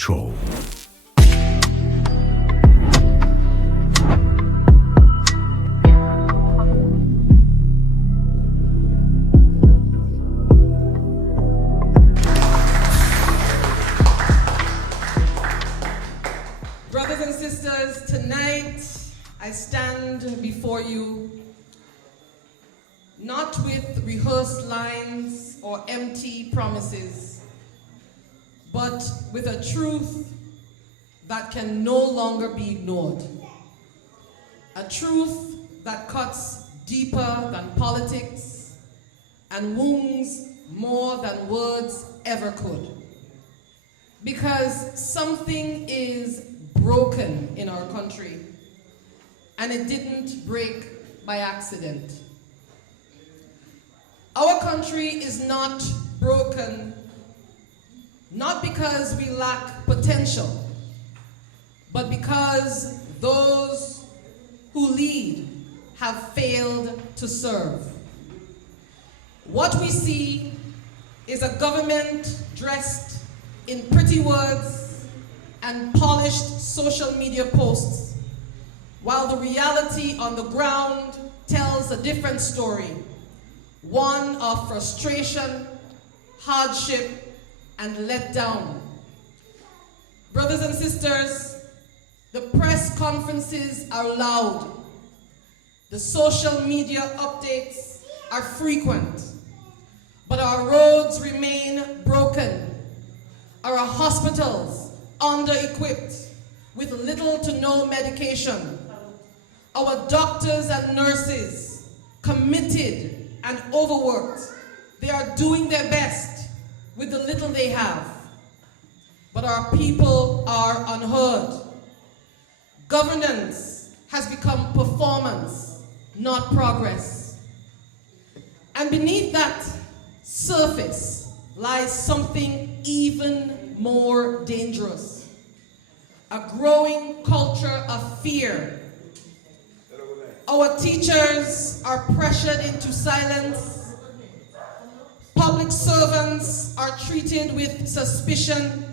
control. Brothers and sisters, tonight I stand before you not with rehearsed lines or empty promises, but with a truth that can no longer be ignored. A truth that cuts deeper than politics and wounds more than words ever could. Because something is broken in our country, and it didn't break by accident. Our country is not broken, not because we lack potential, but because those who lead have failed to serve. What we see is a government dressed in pretty words and polished social media posts, while the reality on the ground tells a different story, one of frustration, hardship, and letdown. Brothers and sisters, the press conferences are loud. The social media updates are frequent, but our roads remain broken. Our hospitals under-equipped with little to no medication. Our doctors and nurses committed and overworked. They are doing their best with the little they have. But our people are unheard. Governance has become performance, not progress. And beneath that surface lies something even more dangerous. A growing culture of fear. Our teachers are pressured into silence. Public servants are treated with suspicion.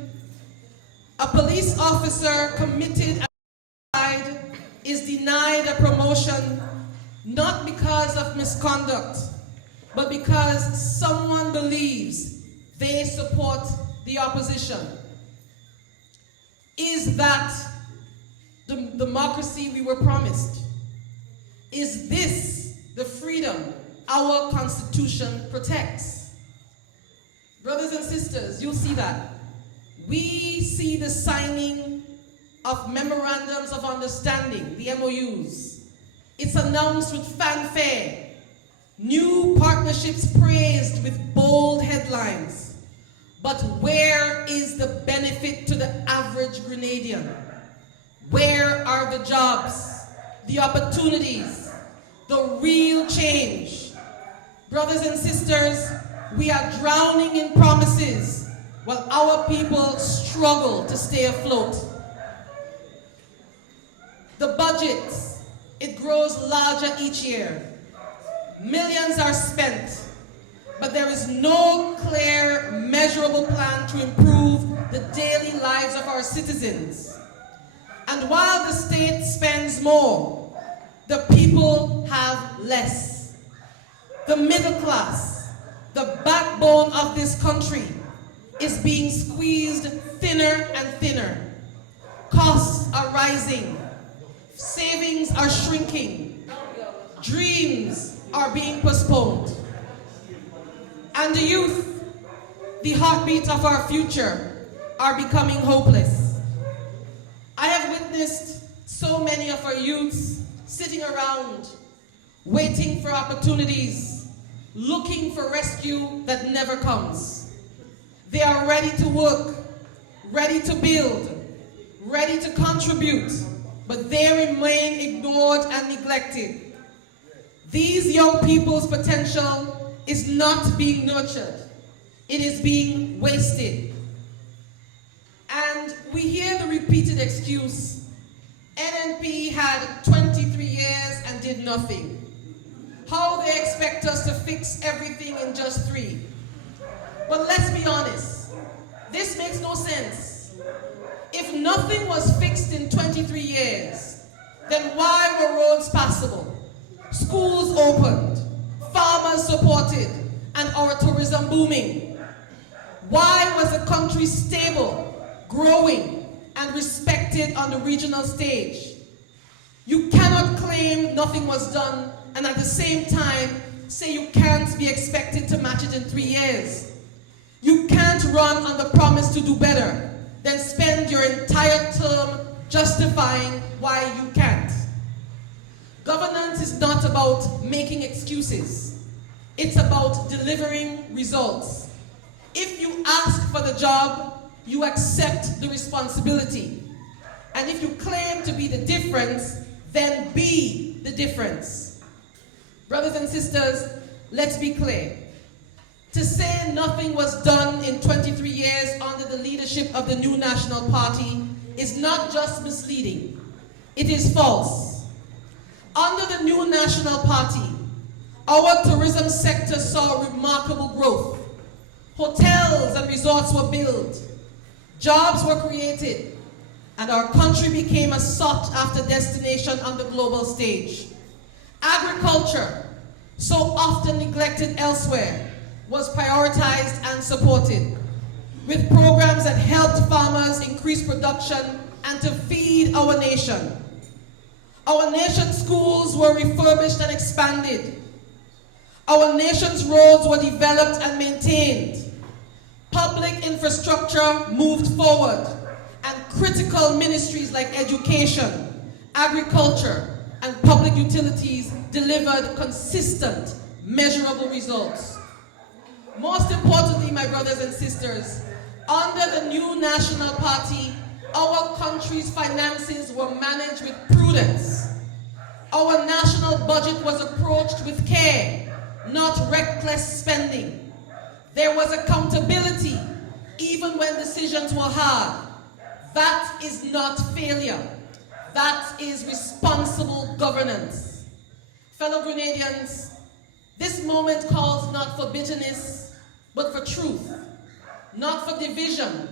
A police officer committed suicide is denied a promotion, not because of misconduct, but because someone believes they support the opposition. Is that the democracy we were promised? Is this the freedom our Constitution protects? Brothers and sisters, you'll see that. We see the signing of memorandums of understanding, the MOUs. It's announced with fanfare. New partnerships praised with bold headlines. But where is the benefit to the average Grenadian? Where are the jobs, the opportunities, the real change? Brothers and sisters, we are drowning in promises while our people struggle to stay afloat. The budget, it grows larger each year. Millions are spent, but there is no clear, measurable plan to improve the daily lives of our citizens. And while the state spends more, the people have less. The middle class, the backbone of this country, is being squeezed thinner and thinner. Costs are rising. Savings are shrinking. Dreams are being postponed. And the youth, the heartbeat of our future, are becoming hopeless. I have witnessed so many of our youths sitting around, waiting for opportunities, looking for rescue that never comes. They are ready to work, ready to build, ready to contribute, but they remain ignored and neglected. These young people's potential is not being nurtured. It is being wasted. And we hear the repeated excuse, NNP had 23 years and did nothing. How they expect us to fix everything in just 3. But let's be honest, this makes no sense. If nothing was fixed in 23 years, then why were roads passable, schools opened, farmers supported, and our tourism booming? Why was the country stable, growing, and respected on the regional stage? You cannot claim nothing was done and at the same time say you can't be expected to match it in 3 years. You can't run on the promise to do better, then spend your entire term justifying why you can't. Governance is not about making excuses. It's about delivering results. If you ask for the job, you accept the responsibility. And if you claim to be the difference, then be the difference. Brothers and sisters, let's be clear. To say nothing was done in 23 years under the leadership of the new National Party is not just misleading, it is false. Under the new National Party, our tourism sector saw remarkable growth. Hotels and resorts were built, jobs were created, and our country became a sought-after destination on the global stage. Agriculture, so often neglected elsewhere, was prioritized and supported, with programs that helped farmers increase production and to feed our nation. Our nation's schools were refurbished and expanded. Our nation's roads were developed and maintained. Public infrastructure moved forward, and critical ministries like education, agriculture, and public utilities delivered consistent, measurable results. Most importantly, my brothers and sisters, under the new National Party, our country's finances were managed with prudence. Our national budget was approached with care, not reckless spending. There was accountability, even when decisions were hard. That is not failure. That is responsible governance. Fellow Grenadians, this moment calls not for bitterness, but for truth. Not for division,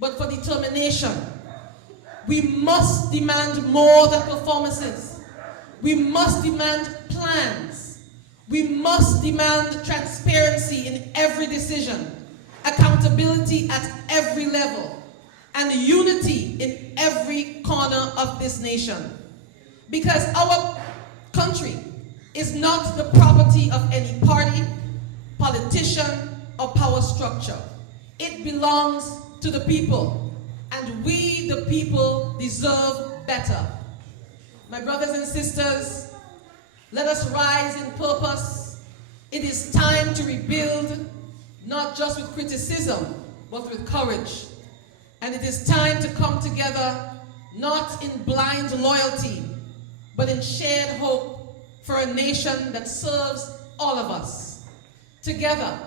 but for determination. We must demand more than performances. We must demand plans. We must demand transparency in every decision, accountability at every level, and unity in every corner of this nation. Because our country is not the property of any party, politician, or power structure. It belongs to the people, and we, the people, deserve better. My brothers and sisters, let us rise in purpose. It is time to rebuild, not just with criticism, but with courage. And it is time to come together, not in blind loyalty, but in shared hope for a nation that serves all of us. Together,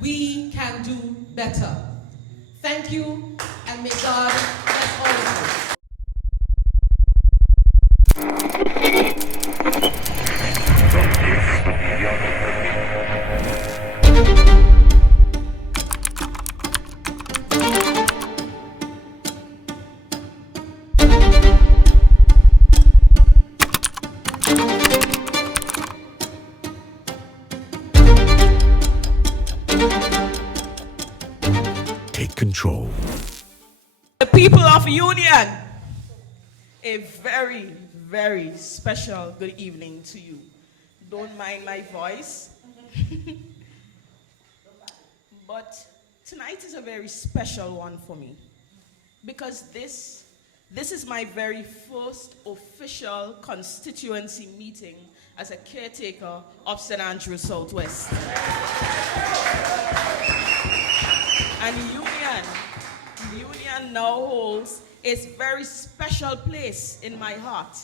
we can do better. Thank you, and may God bless all of you. Take control. The people of Union, a very, very special good evening to you. Don't mind my voice. But tonight is a very special one for me because this is my very first official constituency meeting as a caretaker of St. Andrews Southwest. And Union now holds a very special place in my heart.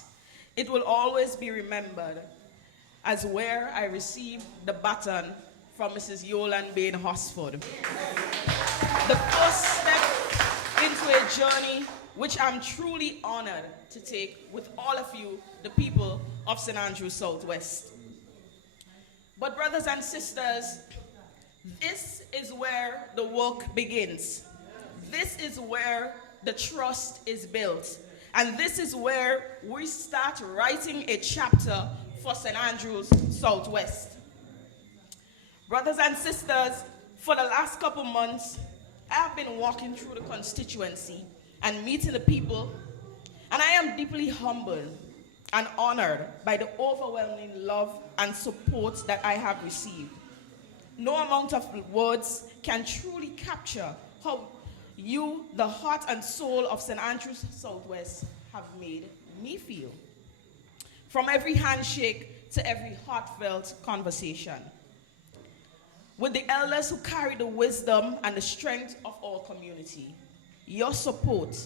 It will always be remembered as where I received the baton from Mrs. Yolande Bain-Horsford. The first step into a journey which I'm truly honored to take with all of you, the people of St. Andrews Southwest. But brothers and sisters, this is where the work begins. This is where the trust is built. And this is where we start writing a chapter for St. Andrews Southwest. Brothers and sisters, for the last couple months, I have been walking through the constituency and meeting the people, and I am deeply humbled and honored by the overwhelming love and support that I have received. No amount of words can truly capture how you, the heart and soul of St. Andrews Southwest, have made me feel. From every handshake to every heartfelt conversation. With the elders who carry the wisdom and the strength of our community, your support,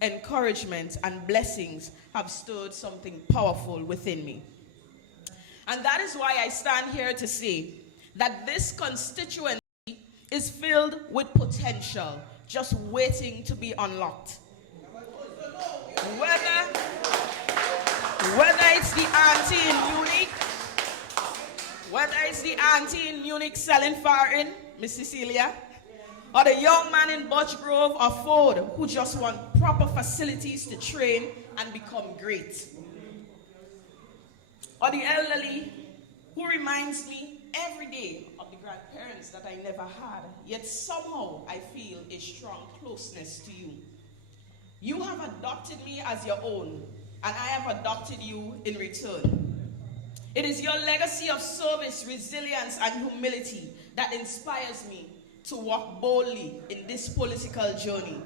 encouragement, and blessings have stirred something powerful within me. And that is why I stand here to say that this constituency is filled with potential, just waiting to be unlocked. Whether it's the auntie in Munich selling farin, Miss Cecilia, or the young man in Birchgrove or Ford who just want proper facilities to train and become great. Or the elderly who reminds me every day of the grandparents that I never had, yet somehow I feel a strong closeness to you. You have adopted me as your own, and I have adopted you in return. It is your legacy of service, resilience, and humility that inspires me to walk boldly in this political journey.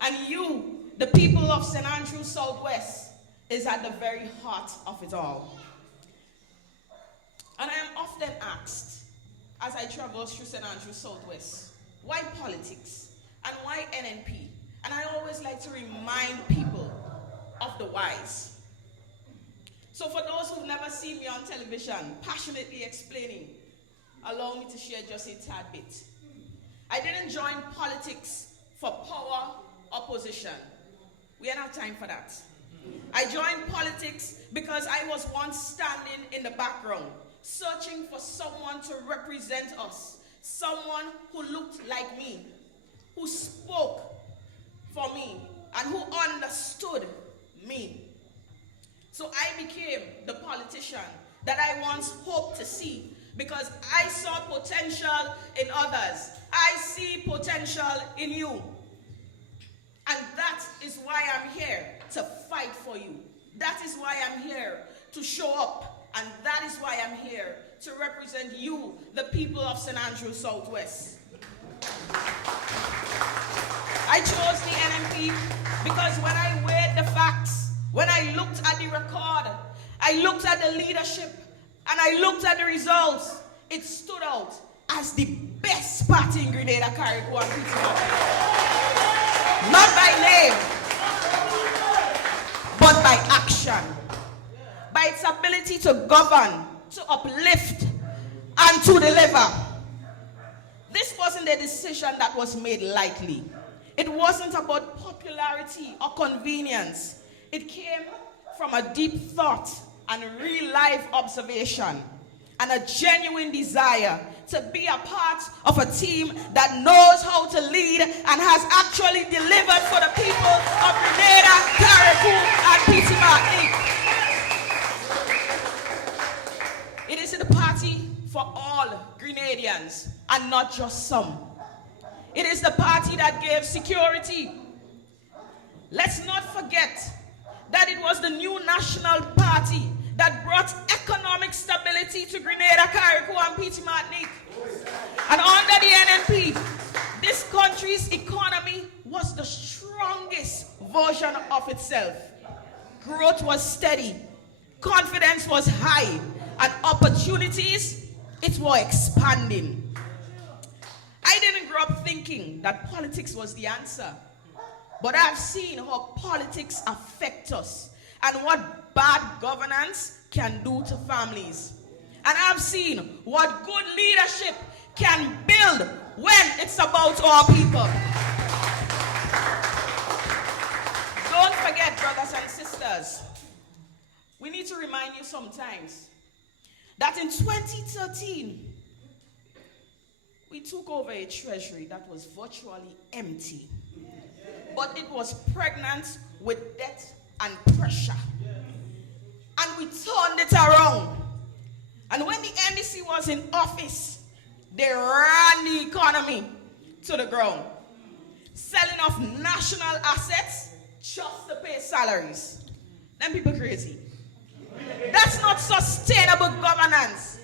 And you, the people of St. Andrews Southwest, is at the very heart of it all. And I am often asked, as I traverse through St. Andrews Southwest, why politics and why NNP? And I always like to remind people of the whys. So for those who've never seen me on television, passionately explaining, allow me to share just a tad bit. I didn't join politics for power or position. We don't have time for that. I joined politics because I was once standing in the background, searching for someone to represent us, someone who looked like me, who spoke for me, and who understood me. So I became the politician that I once hoped to see because I saw potential in others. I see potential in you. And that is why I'm here to fight for you. That is why I'm here to show up. And that is why I'm here to represent you, the people of St. Andrews Southwest. I chose the NNP because when I weighed the facts, when I looked at the record, I looked at the leadership, and I looked at the results, it stood out as the best party in Grenada, Carriacou, and Peterborough. Not by name, but by action. By its ability to govern, to uplift, and to deliver. This wasn't a decision that was made lightly. It wasn't about popularity or convenience. It came from a deep thought and real life observation and a genuine desire to be a part of a team that knows how to lead and has actually delivered for the people of Grenada, Carriacou, and Peterborough. It is the party for all Grenadians and not just some. It is the party that gave security. Let's not forget that it was the new national party that brought economic stability to Grenada, Carriacou, and Peterborough. And under the NNP, this country's economy was the strongest version of itself. Growth was steady, confidence was high, and opportunities, it were expanding. I didn't grow up thinking that politics was the answer. But I've seen how politics affect us and what bad governance can do to families. And I've seen what good leadership can build when it's about our people. Don't forget, brothers and sisters, we need to remind you sometimes that in 2013, we took over a treasury that was virtually empty. but it was pregnant with debt and pressure. And we turned it around. And when the NDC was in office, they ran the economy to the ground, selling off national assets just to pay salaries. Them people crazy. That's not sustainable governance.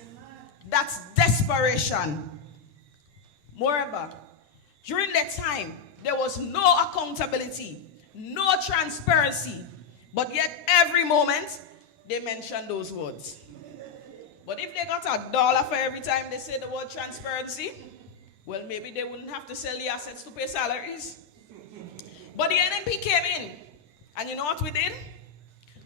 That's desperation. Moreover, during that time, there was no accountability, no transparency, but yet every moment they mentioned those words. But if they got $1 for every time they say the word transparency, well, maybe they wouldn't have to sell the assets to pay salaries. But the NNP came in, and you know what we did?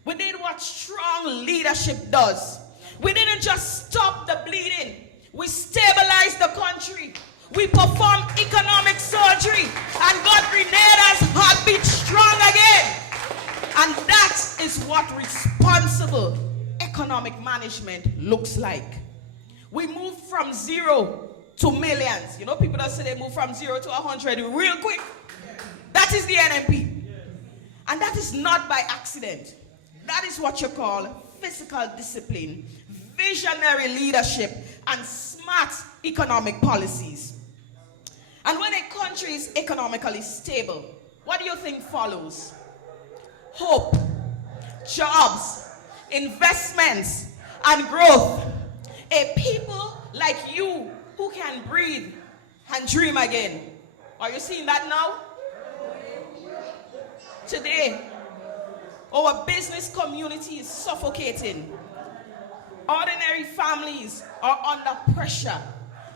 We did what strong leadership does. We didn't just stop the bleeding. We stabilized the country. We performed economic surgery and got Grenada's heartbeat strong again. And that is what responsible economic management looks like. We moved from 0 to millions. You know, people that say they move from 0 to 100 real quick. That is the NNP. And that is not by accident. That is what you call physical discipline, visionary leadership, and smart economic policies. And when a country is economically stable, what do you think follows? Hope, jobs, investments, and growth. A people like you who can breathe and dream again. Are you seeing that now? Today, our business community is suffocating. Ordinary families are under pressure,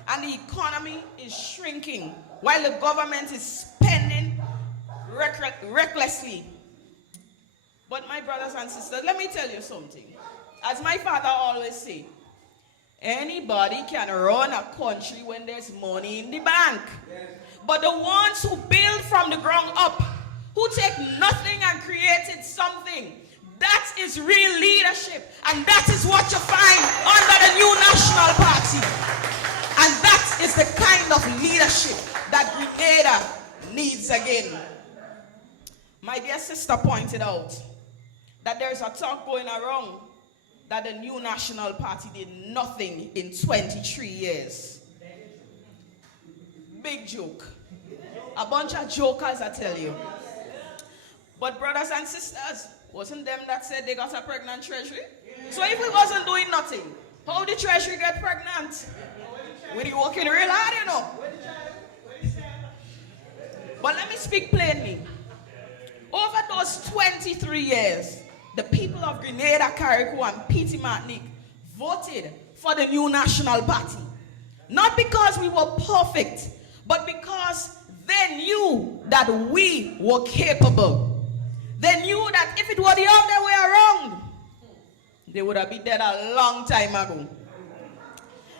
and the economy is shrinking while the government is spending recklessly. But my brothers and sisters, let me tell you something. As my father always said, anybody can run a country when there's money in the bank. But the ones who build from the ground up, who take nothing and created something, that is real leadership. And that is what you find under the new National Party. And that is the kind of leadership that Grenada needs again. My dear sister pointed out that there's a talk going around that the new National Party did nothing in 23 years. Big joke. A bunch of jokers, I tell you. But brothers and sisters, wasn't them that said they got a pregnant treasury? So if we wasn't doing nothing, how did the treasury get pregnant? Were they working real hard, you know? But let me speak plainly. Over those 23 years, the people of Grenada, Carriacou, and Petit Martinique voted for the new National Party. Not because we were perfect, but because they knew that we were capable. They knew that if it were the other way around, they would have been dead a long time ago.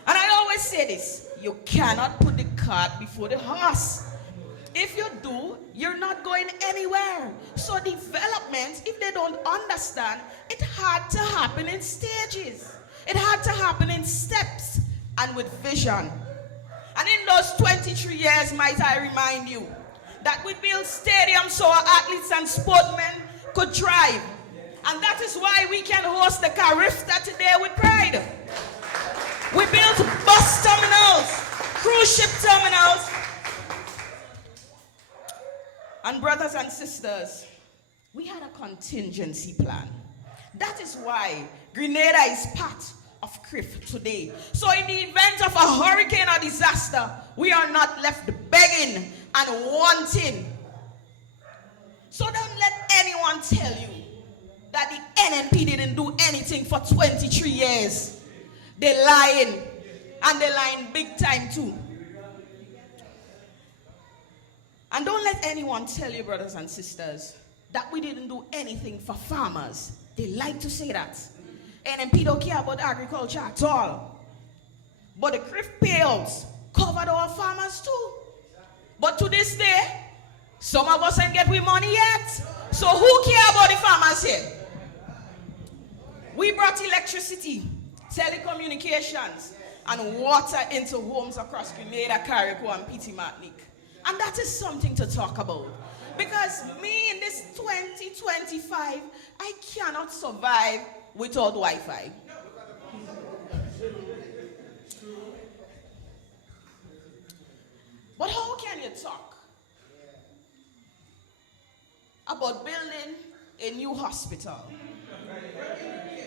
And I always say this, you cannot put the cart before the horse. If you do, you're not going anywhere. So development, if they don't understand, it had to happen in stages. It had to happen in steps and with vision. And in those 23 years, might I remind you, that we built stadiums so our athletes and sportsmen could thrive. And that is why we can host the Carifta today with pride. We built bus terminals, cruise ship terminals. And brothers and sisters, we had a contingency plan. That is why Grenada is part of CRIF today. So in the event of a hurricane or disaster, we are not left begging and wanting. So don't let anyone tell you that the NNP didn't do anything for 23 years. They're lying, and they're lying big time too. And don't let anyone tell you, brothers and sisters, that we didn't do anything for farmers. They like to say that. NNP don't care about agriculture at all. But the CRIF payouts covered our farmers too. But to this day, some of us ain't get we money yet. So who care about the farmers here? We brought electricity, telecommunications, and water into homes across Grenada, Carriacou, and Petit Martinique. And that is something to talk about. Because me in this 2025, I cannot survive without Wi-Fi. But how can you talk about building a new hospital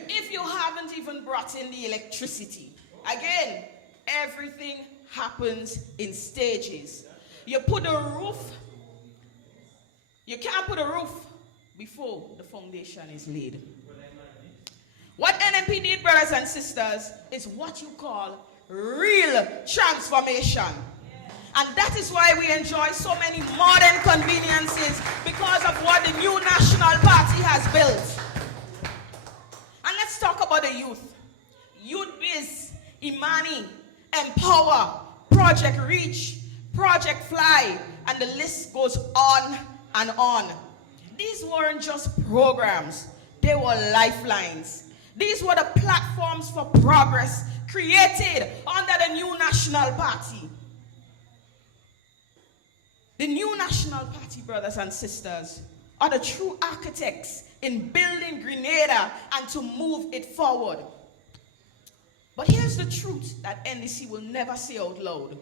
if you haven't even brought in the electricity? Again, everything happens in stages. You put a roof, you can't put a roof before the foundation is laid. What NNP did, brothers and sisters, is what you call real transformation. And that is why we enjoy so many modern conveniences, because of what the new National Party has built. And let's talk about the youth. Youth Biz, Imani, Empower, Project Reach, Project Fly, and the list goes on and on. These weren't just programs, they were lifelines. These were the platforms for progress created under the new National Party. The new National Party, brothers and sisters, are the true architects in building Grenada and to move it forward. But here's the truth that NDC will never say out loud.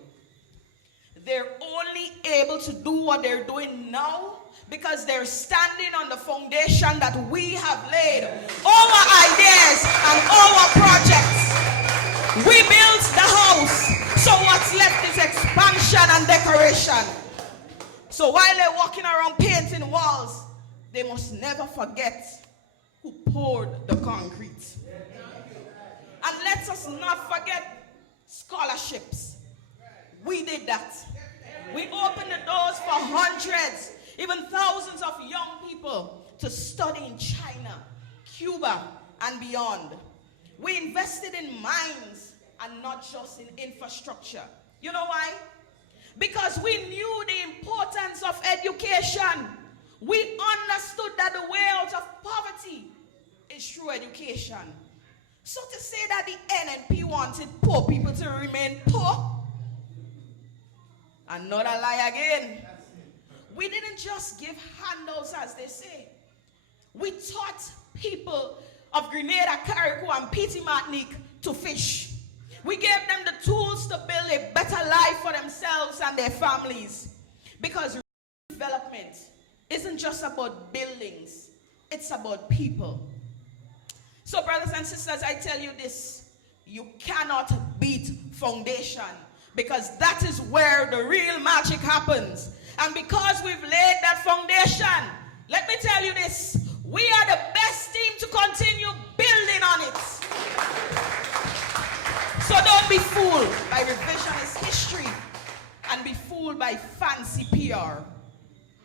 They're only able to do what they're doing now because they're standing on the foundation that we have laid. Our ideas and our projects. We built the house, so what's left is expansion and decoration. So while they're walking around painting walls, they must never forget who poured the concrete. And let us not forget scholarships. We did that. We opened the doors for hundreds, even thousands of young people to study in China, Cuba, and beyond. We invested in mines and not just in infrastructure. You know why? Because we knew the importance of education. We understood that the way out of poverty is through education. So to say that the NNP wanted poor people to remain poor, another lie again. We didn't just give handouts, as they say. We taught people of Grenada, Carriacou, and Petite Martinique to fish. We gave them the tools to build a better life for themselves and their families. Because development isn't just about buildings, it's about people. So brothers and sisters, I tell you this, you cannot beat foundation, because that is where the real magic happens. And because we've laid that foundation, let me tell you this, we are the best team to continue building on it. So don't be fooled by revisionist history and be fooled by fancy PR.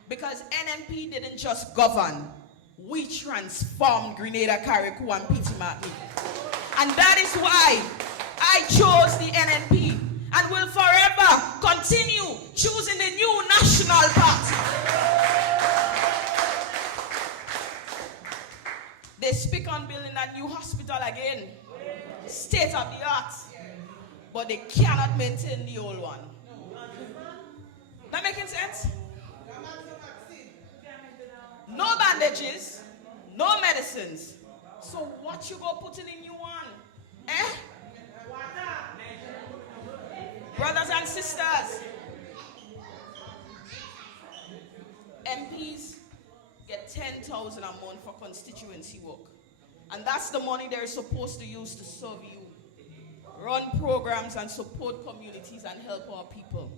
Because NNP didn't just govern, we transformed Grenada, Carriacou, and Petite Martinique. And that is why I chose the NNP and will forever continue choosing the new National Party. They speak on building a new hospital again, state of the art, but they cannot maintain the old one. That making sense? No bandages, no medicines. So what you go put in a new one? Eh? Brothers and sisters, MPs get 10,000 a month for constituency work. And that's the money they're supposed to use to serve you, run programs and support communities and help our people.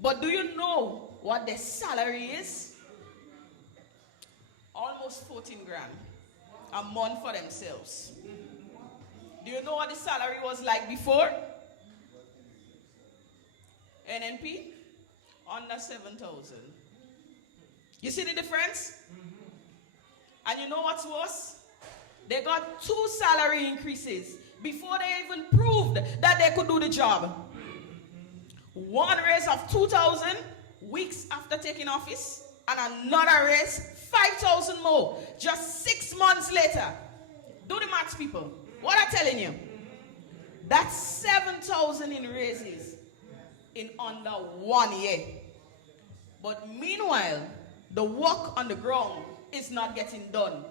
But do you know what their salary is? Almost 14 grand a month for themselves. Do you know what the salary was like before? NNP, under 7,000. You see the difference? And you know what's worse? They got 2 salary increases before they even proved that they could do the job. One raise of 2,000 weeks after taking office, and another raise 5,000 more just 6 months later. Do the maths, people. What I'm telling you, that's 7,000 in raises in under 1 year. But meanwhile, the work on the ground is not getting done.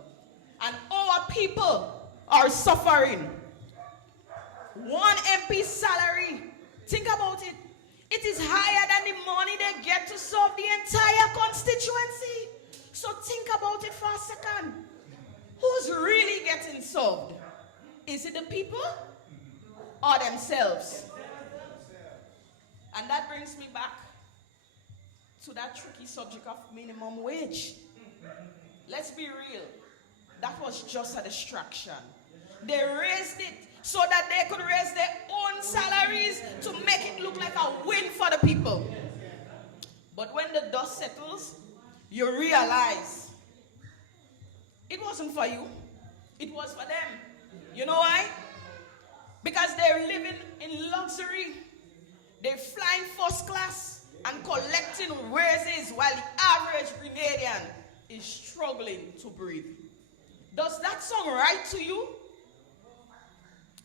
And our people are suffering. One MP's salary, think about it, it is higher than the money they get to serve the entire constituency. So think about it for a second. Who's really getting served? Is it the people or themselves? And that brings me back to that tricky subject of minimum wage. Let's be real. That was just a distraction. They raised it so that they could raise their own salaries to make it look like a win for the people. But when the dust settles, you realize it wasn't for you. It was for them. You know why? Because they're living in luxury. They're flying first class and collecting raises while the average Grenadian is struggling to breathe. Does that sound right to you?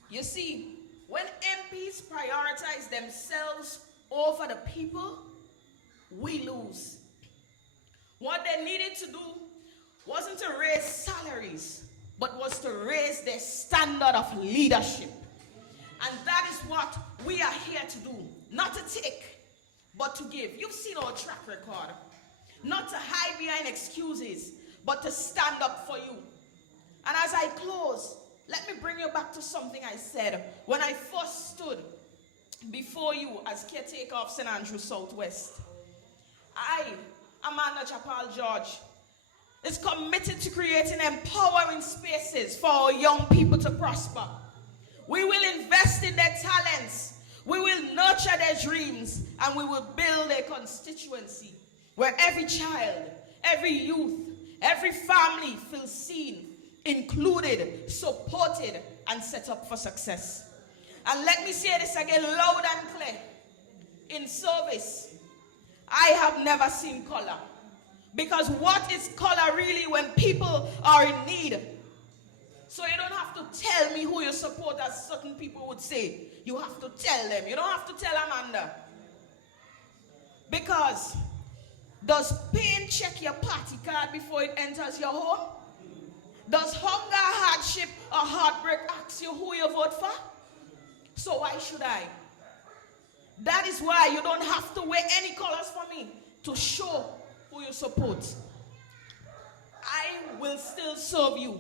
You see, when MPs prioritize themselves over the people, we lose. What they needed to do wasn't to raise salaries, but was to raise their standard of leadership. And that is what we are here to do. Not to take, but to give. You've seen our track record. Not to hide behind excuses, but to stand up for you. And as I close, let me bring you back to something I said when I first stood before you as caretaker of St. Andrews Southwest. I, Amanda Japal-George, is committed to creating empowering spaces for our young people to prosper. We will invest in their talents, we will nurture their dreams, and we will build a constituency where every child, every youth, every family feels seen, included, supported, and set up for success. And let me say this again loud and clear. In service, I have never seen color. Because what is color really when people are in need? So you don't have to tell me who you support, as certain people would say. You have to tell them. You don't have to tell Amanda. Because does pain check your party card before it enters your home? Does hunger, hardship, or heartbreak ask you who you vote for? So why should I? That is why you don't have to wear any colors for me to show who you support. I will still serve you.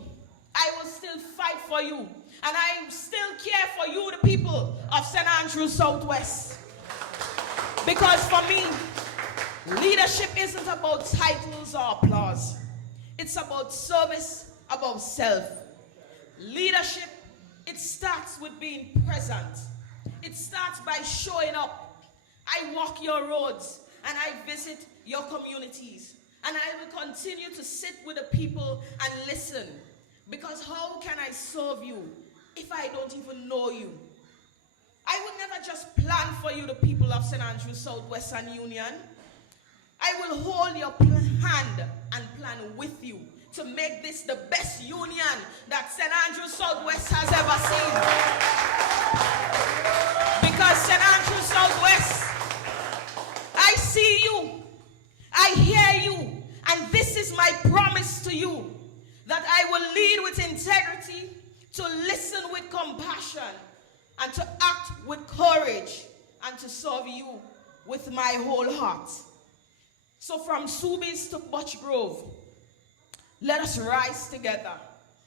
I will still fight for you. And I still care for you, the people of St. Andrews Southwest. Because for me, leadership isn't about titles or applause. It's about service, about self. Leadership, it starts with being present. It starts by showing up. I walk your roads and I visit your communities. And I will continue to sit with the people and listen. Because how can I serve you if I don't even know you? I would never just plan for you, the people of St. Andrews Southwest and Union. I will hold your hand and plan with you to make this the best union that St. Andrews Southwest has ever seen. Because St. Andrews Southwest, I see you, I hear you, and this is my promise to you, that I will lead with integrity, to listen with compassion, and to act with courage, and to serve you with my whole heart. So from Subies to Butch Grove, let us rise together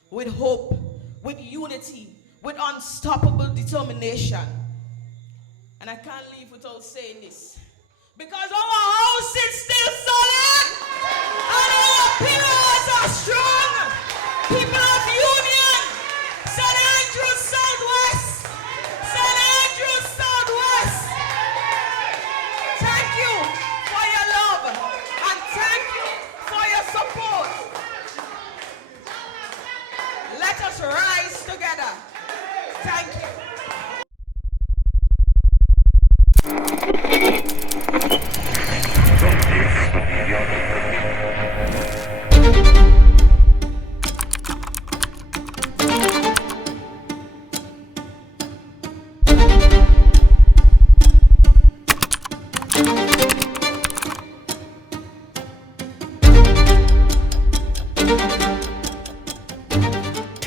with hope, with unity, with unstoppable determination. And I can't leave without saying this. Because our house is still solid and our pillars are strong. People of Union, St. Andrews Southwest, St. Andrews Southwest. Thank you for your love and thank you for your support. Let us rise together. Thank you.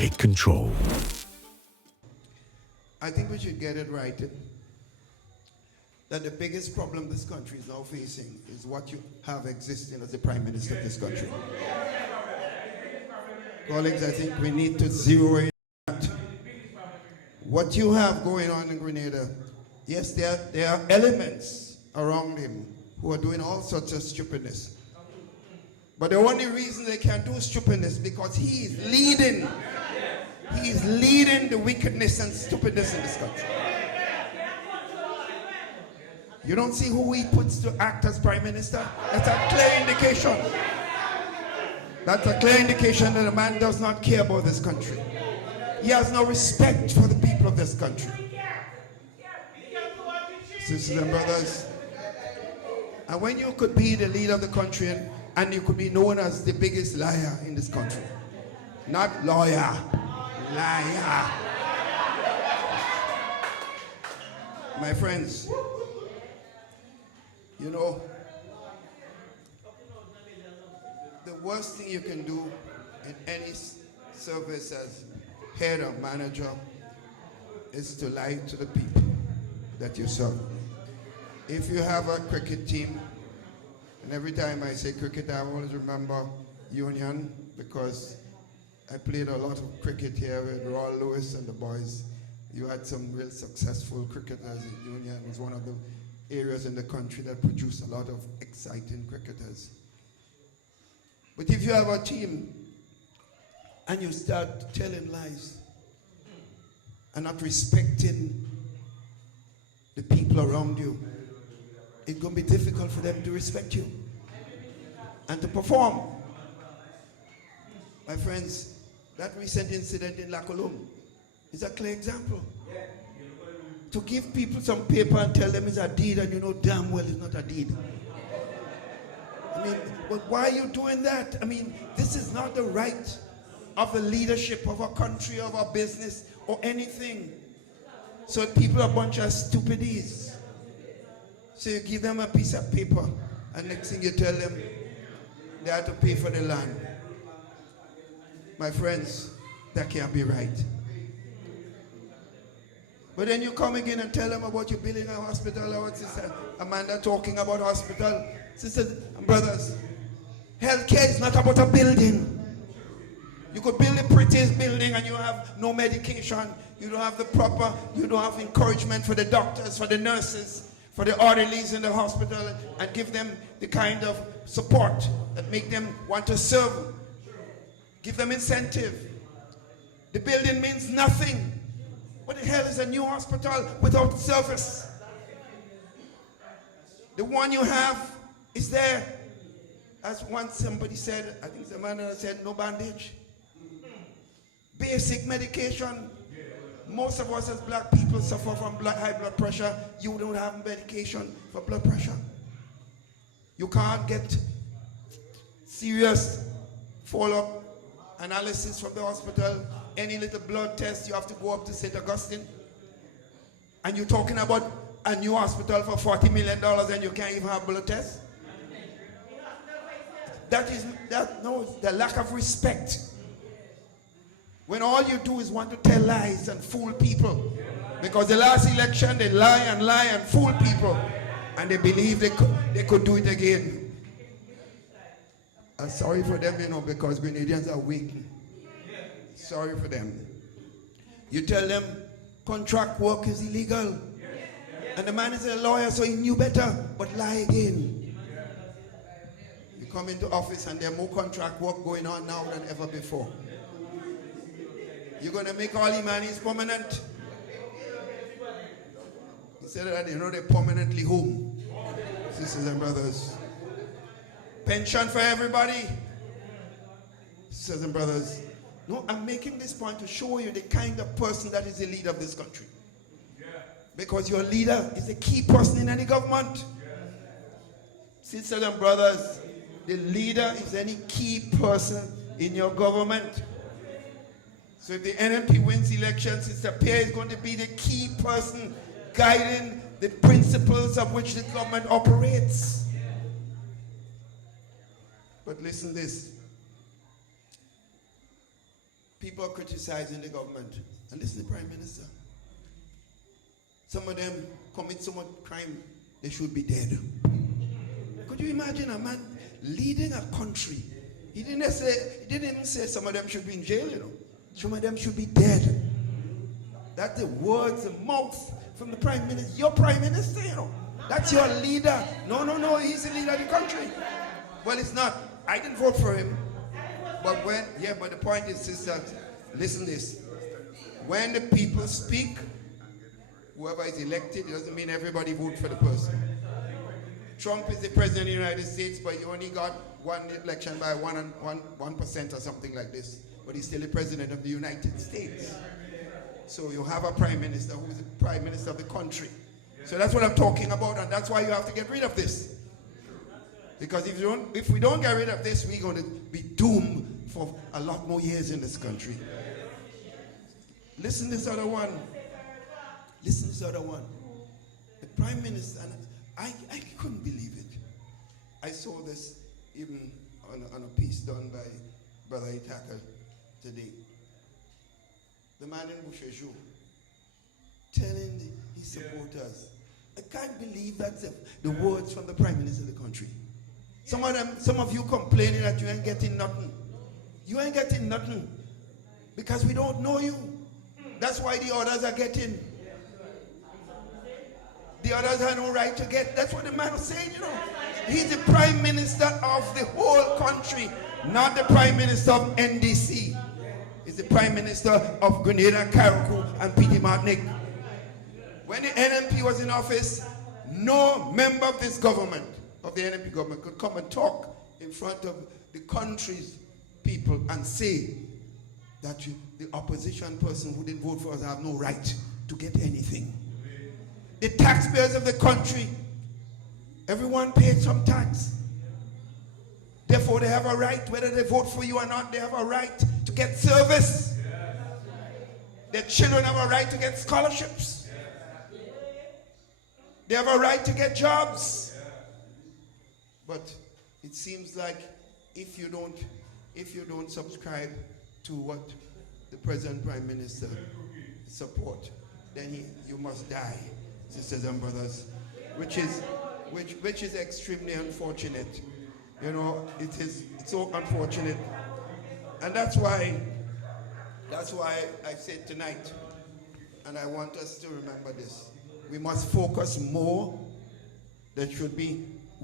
take control. I think we should get it right. That the biggest problem this country is now facing is what you have existing as the Prime Minister of this country. Colleagues, I think we need to zero in that. What you have going on in Grenada, yes, there are elements around him who are doing all sorts of stupidness. But the only reason they can do stupidness because he is leading. He is leading the wickedness and stupidness in this country. You don't see who he puts to act as Prime Minister? That's a clear indication. That's a clear indication that the man does not care about this country. He has no respect for the people of this country. Sisters and brothers, and when you could be the leader of the country and you could be known as the biggest liar in this country, not lawyer, liar. My friends, you know, the worst thing you can do in any service as head or manager is to lie to the people that you serve. If you have a cricket team, and every time I say cricket, I always remember Union, because I played a lot of cricket here with Royal Lewis and the boys. You had some real successful cricketers in Union. It was one of the areas in the country that produced a lot of exciting cricketers. But if you have a team and you start telling lies and not respecting the people around you, it's going to be difficult for them to respect you and to perform. My friends, that recent incident in La Colombe is a clear example. To give people some paper and tell them it's a deed and you know damn well it's not a deed. I mean, but why are you doing that? I mean, this is not the right of the leadership of a country, of a business, or anything. So people are a bunch of stupidies. So you give them a piece of paper, and next thing you tell them they have to pay for the land. My friends, that can't be right. But then you come again and tell them about you building a hospital, or what Sister Amanda talking about hospital. Sisters and brothers, healthcare is not about a building. You could build the prettiest building and you have no medication. You don't have the proper, you don't have encouragement for the doctors, for the nurses, for the orderlies in the hospital, and give them the kind of support that make them want to serve. Give them incentive. The building means nothing. What the hell is a new hospital without service? The one you have is there. As once somebody said, I think the man said, no bandage. Basic medication. Most of us as black people suffer from high blood pressure. You don't have medication for blood pressure. You can't get serious follow-up analysis from the hospital. Any little blood test, you have to go up to St. Augustine. And you're talking about a new hospital for $40 million and you can't even have blood tests? No, the lack of respect. When all you do is want to tell lies and fool people. Because the last election, they lie and fool people. And they believe they could do it again. I'm sorry for them, you know, because Grenadians are weak. Sorry for them. You tell them contract work is illegal. And the man is a lawyer, so he knew better, but lie again. You come into office and there's more contract work going on now than ever before. You're going to make all Imanis permanent. Instead of that, you know, they're permanently home. Sisters and brothers. Pension for everybody. Sisters and brothers. No, I'm making this point to show you the kind of person that is the leader of this country. Because your leader is a key person in any government. Sisters and brothers, the leader is any key person in your government. So if the NNP wins elections, Sister Pierre is going to be the key person guiding the principles of which the government operates. But listen this. People are criticizing the government. And this is the Prime Minister. Some of them commit so much crime, they should be dead. Could you imagine a man leading a country? He didn't even say some of them should be in jail, you know. Some of them should be dead. That's the words, the mouth from the Prime Minister. Your Prime Minister, you know. That's your leader. No, he's the leader of the country. Well, it's not. I didn't vote for him. But the point is, sisters, listen to this. When the people speak, whoever is elected, it doesn't mean everybody vote for the person. Trump is the president of the United States, but he only got one election by 1% or something like this. But he's still the president of the United States. So you have a prime minister who is the prime minister of the country. So that's what I'm talking about, and that's why you have to get rid of this. Because if we don't get rid of this, we're going to be doomed for a lot more years in this country. Listen to this other one. Listen to this other one. The prime minister, and I couldn't believe it. I saw this even on a piece done by Brother Itaka today. The man in Busheshu telling his supporters, I can't believe that's the words from the Prime Minister of the country. Some of you complaining that you ain't getting nothing. You ain't getting nothing because we don't know you. That's why the others are getting. The others have no right to get. That's what the man was saying, you know. He's the Prime Minister of the whole country, not the Prime Minister of NDC. He's the Prime Minister of Grenada, Carriacou, and Petite Martinique. When the NNP was in office, no member of this government, of the NNP government, could come and talk in front of the country's people and say that the opposition person who didn't vote for us have no right to get anything. The taxpayers of the country, everyone paid some tax. Therefore, they have a right, whether they vote for you or not, they have a right to get service. Their children have a right to get scholarships. They have a right to get jobs. But it seems like if you don't subscribe to what the President Prime Minister support, then you must die, sisters and brothers, which is extremely unfortunate. You know, it's so unfortunate. And that's why I said tonight, and I want us to remember this, we must focus more.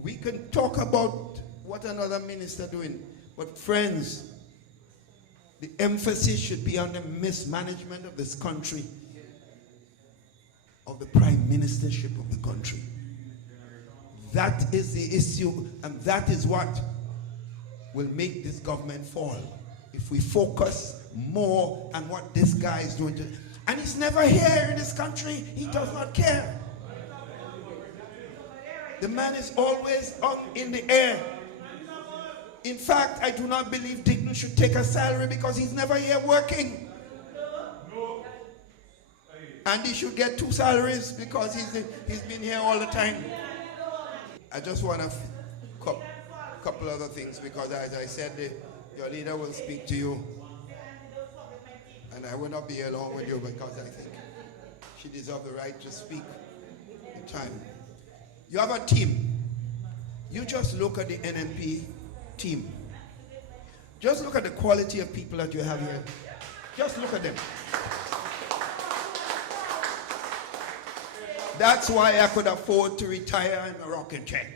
We can talk about what another minister doing, but friends, the emphasis should be on the mismanagement of this country, of the prime ministership of the country. That is the issue, and that is what will make this government fall. If we focus more on what this guy is doing. And he's never here in this country. He does not care. The man is always up in the air. In fact, I do not believe Dickon should take a salary because he's never here working. And he should get 2 salaries because he's been here all the time. I just want to couple other things because, as I said, your leader will speak to you. And I will not be alone with you because I think she deserves the right to speak in time. You have a team. You just look at the NNP team. Just look at the quality of people that you have here. Just look at them. That's why I could afford to retire in a rocking chair.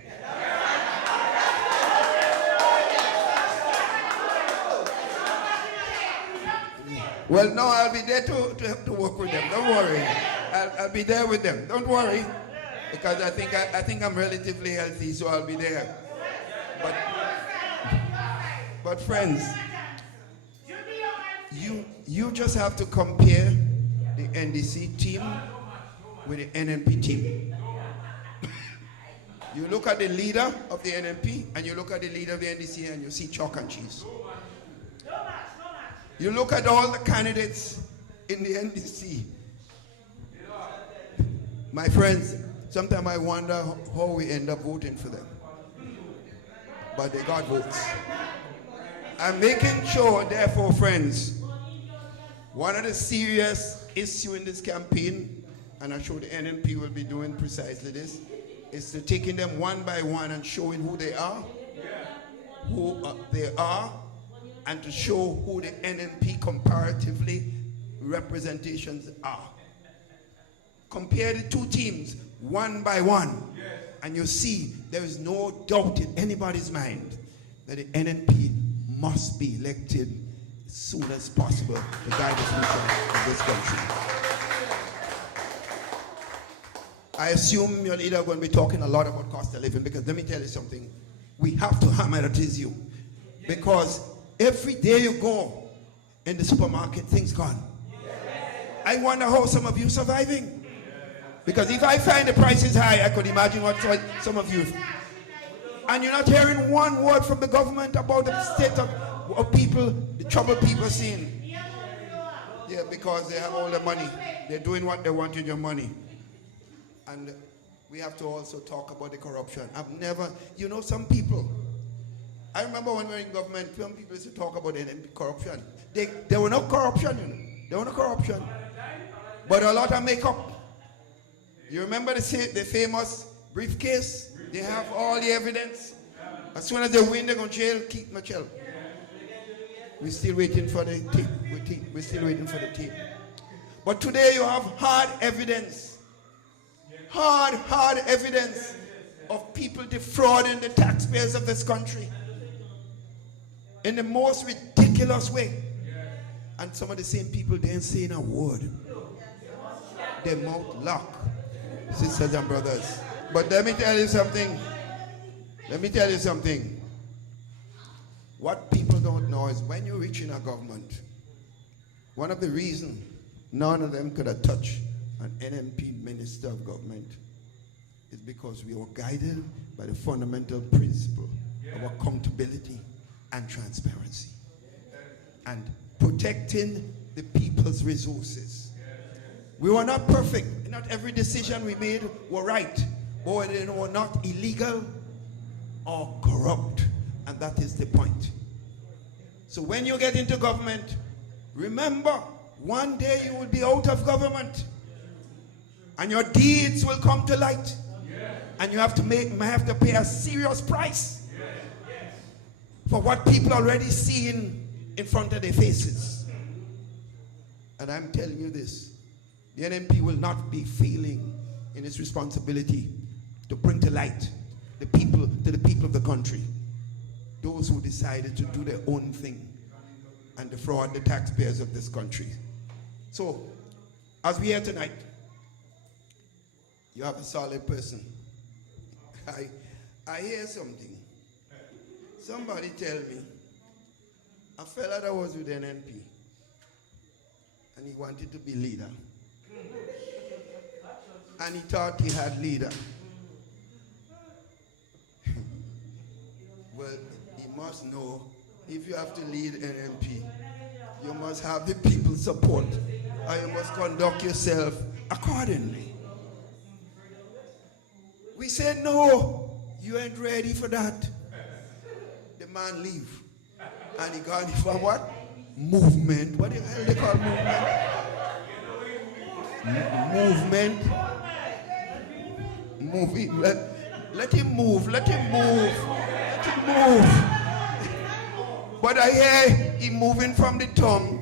Well, no, I'll be there to work with them. Don't worry. I'll be there with them. Don't worry. Because I think I'm relatively healthy, so I'll be there. But friends, you just have to compare the NDC team with the NNP team. You look at the leader of the NNP and you look at the leader of the NDC and you see chalk and cheese. You look at all the candidates in the NDC. My friends, sometimes I wonder how we end up voting for them. But they got votes. I'm making sure, therefore, friends, One of the serious issues in this campaign, and I'm sure the NNP will be doing precisely this, is to taking them one by one and showing who they are, and to show who the NNP comparatively representations are. Compare the two teams one by one, and you see there is no doubt in anybody's mind that the NNP must be elected as soon as possible to guide the future of this country. I assume you're either going to be talking a lot about cost of living, because let me tell you something. We have to hammer that is you. Because every day you go in the supermarket, things gone. I wonder how some of you are surviving. Because if I find the prices high, I could imagine what some of you. And you're not hearing one word from the government about the state of people, the trouble people are seeing. Yeah, because they have all the money. They're doing what they want with your money. And we have to also talk about the corruption. Some people, I remember when we were in government, some people used to talk about the corruption. There were no corruption, There were no corruption. But a lot of makeup. You remember the famous briefcase? They have all the evidence. As soon as they win, they're going to jail, keep my child. We're still waiting for the tape. We're still waiting for the tape. But today you have hard evidence. Hard evidence of people defrauding the taxpayers of this country in the most ridiculous way. And some of the same people, they ain't saying a word. Their mouth locked, sisters and brothers. But let me tell you something. What people don't know is when you reach in a government, one of the reasons none of them could have touched an NNP minister of government is because we were guided by the fundamental principle of accountability and transparency and protecting the people's resources. We were not perfect. Not every decision we made were right, but they were not illegal or corrupt, and that is the point. So when you get into government, remember, one day you will be out of government. And your deeds will come to light. And you have to pay a serious price for what people already seeing in front of their faces. And I'm telling you this, the NNP will not be failing in its responsibility to bring to light the people of the country, those who decided to do their own thing and defraud the taxpayers of this country. So, as we are tonight, you have a solid person. I hear something. Somebody tell me, a fella that was with NNP, and he wanted to be leader. And he thought he had leader. Well, he must know, if you have to lead NNP, you must have the people's support, and you must conduct yourself accordingly. We said, no, you ain't ready for that. The man leave. And he got it for what? Movement. What the hell they call movement? Moving. Let him move. Let him move. Let him move. But I hear he moving from the tongue.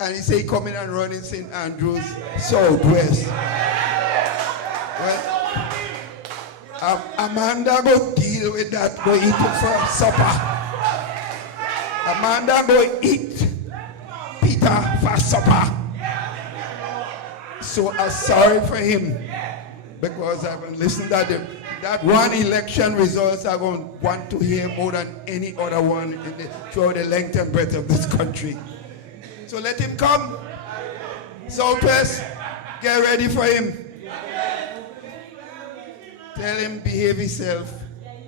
And he say he coming and running St. Andrews, Southwest. Well, Amanda go deal with that, go eat it for supper. Amanda go eat Peter for supper. So I'm sorry for him, because I've been listening to them. That one election results I'm going to want to hear more than any other one throughout the length and breadth of this country. So let him come. Southwest, get ready for him. Tell him behave himself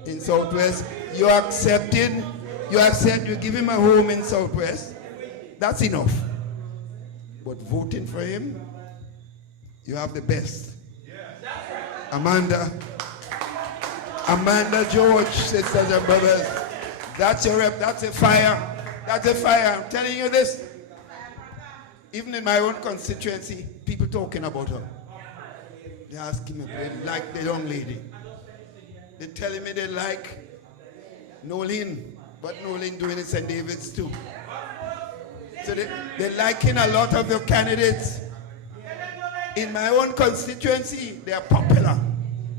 in Southwest. You accept, you give him a home in Southwest. That's enough. But voting for him, you have the best. Amanda George, sisters and brothers, that's your rep, that's a fire. That's a fire. I'm telling you this. Even in my own constituency, people talking about her. They're asking me, they like the young lady. They're telling me they like Nolene, what Nolene doing in St. David's too. So they're liking a lot of your candidates. In my own constituency, they are popular.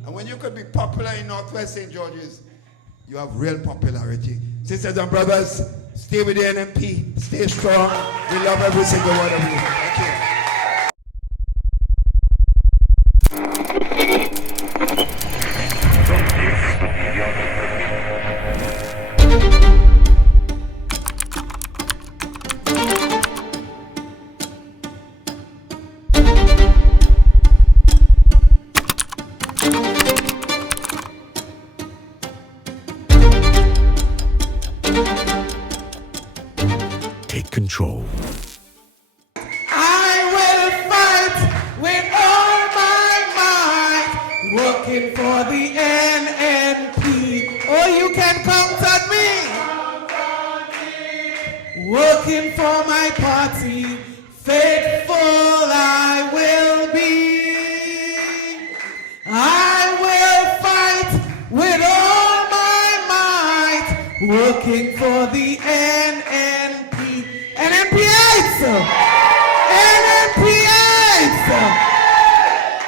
And when you could be popular in Northwest St. George's, you have real popularity. Sisters and brothers, stay with the NNP, stay strong. We love every single one of you. Thank you. Take control. I will fight with all my might, working for the NNP. Oh, you can count on me. Working for my party, faithful I will be. I will fight with all my might, working for the NNP. NNPites! NNPites!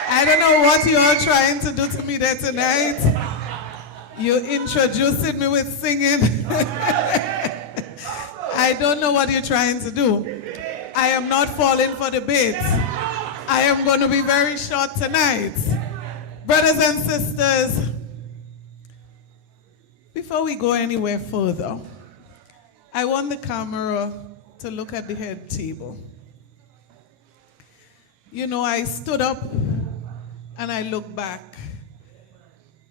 I don't know what you are trying to do to me there tonight. You're introducing me with singing. I don't know what you're trying to do. I am not falling for the bait. I am going to be very short tonight. Brothers and sisters, before we go anywhere further, I want the camera to look at the head table. You know, I stood up and I look back,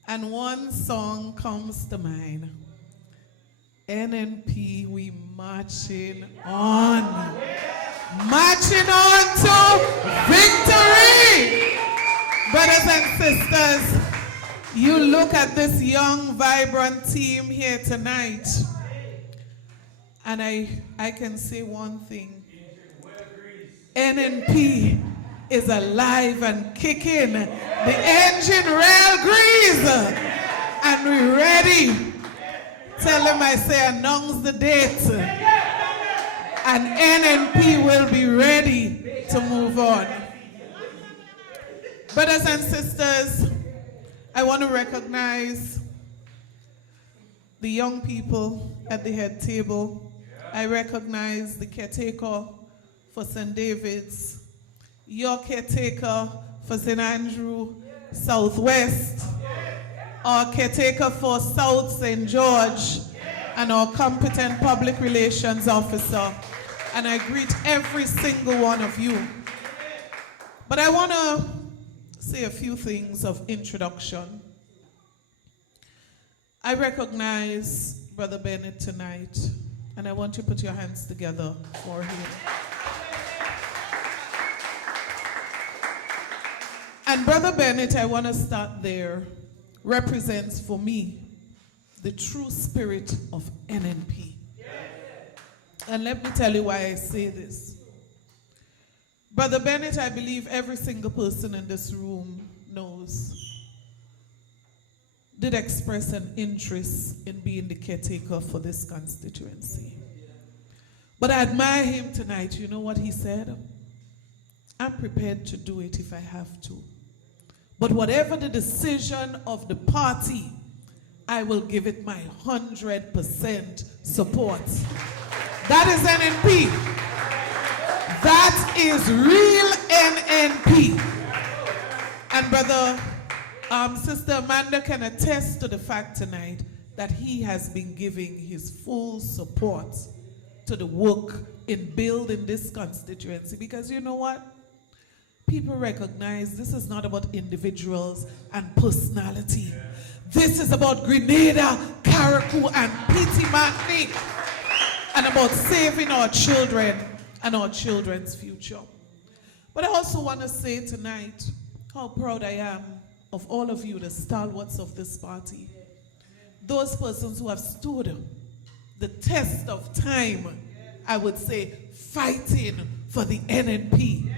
and one song comes to mind. NNP, we marching on. Marching on to victory! Brothers and sisters, you look at this young, vibrant team here tonight, and I can say one thing. NNP is alive and kicking. The engine rail grease. And we're ready. Tell them I say announce the date. And NNP will be ready to move on. Brothers and sisters, I want to recognize the young people at the head table. I recognize the caretaker for St. David's, your caretaker for St. Andrew Southwest, our caretaker for South St. George, and our competent public relations officer. And I greet every single one of you. But I want to say a few things of introduction. I recognize Brother Bennett tonight, and I want you to put your hands together for him. And Brother Bennett, I want to start there, represents for me the true spirit of NNP. And let me tell you why I say this. Brother Bennett, I believe every single person in this room knows, did express an interest in being the caretaker for this constituency. But I admire him tonight. You know what he said? I'm prepared to do it if I have to. But whatever the decision of the party, I will give it my 100% support. That is NNP. That is real NNP. And Brother, Sister Amanda can attest to the fact tonight that he has been giving his full support to the work in building this constituency. Because you know what? People recognize this is not about individuals and personality. This is about Grenada, Carriacou, and Petit Martinique, and about saving our children and our children's future. But I also want to say tonight how proud I am of all of you, the stalwarts of this party. Those persons who have stood the test of time, I would say, fighting for the NNP.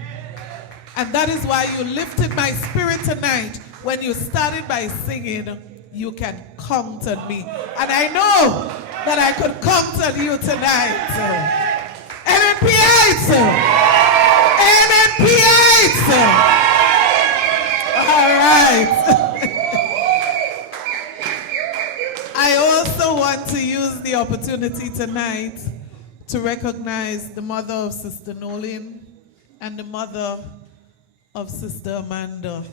And that is why you lifted my spirit tonight when you started by singing, "You Can Count on Me." And I know that I could count on you tonight. NNPites! NNPites! All right. I also want to use the opportunity tonight to recognize the mother of Sister Nolin and the mother of Sister Amanda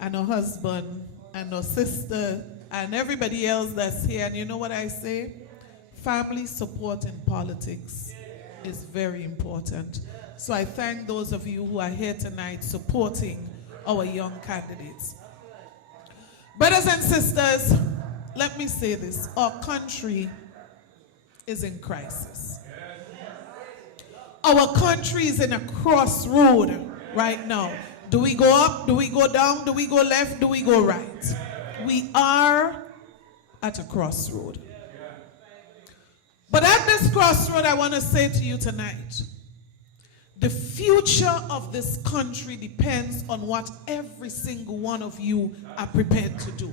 and her husband and her sister and everybody else that's here. And you know what I say? Family support in politics is very important. So I thank those of you who are here tonight supporting our young candidates. Brothers and sisters, let me say this. Our country is in crisis. Our country is in a crossroad right now. Do we go up? Do we go down? Do we go left? Do we go right? We are at a crossroad. But at this crossroad, I want to say to you tonight, the future of this country depends on what every single one of you are prepared to do.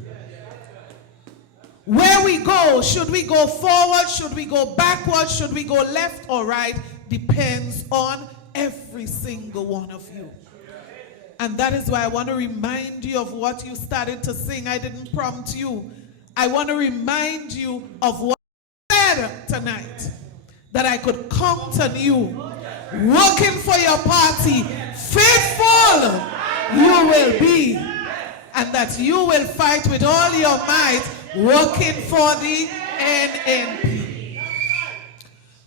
Where we go, should we go forward, should we go backward, should we go left or right, depends on every single one of you. And that is why I want to remind you of what you started to sing. I didn't prompt you. I want to remind you of what I said tonight, that I could count on you, working for your party, faithful you will be, and that you will fight with all your might, working for the NNP.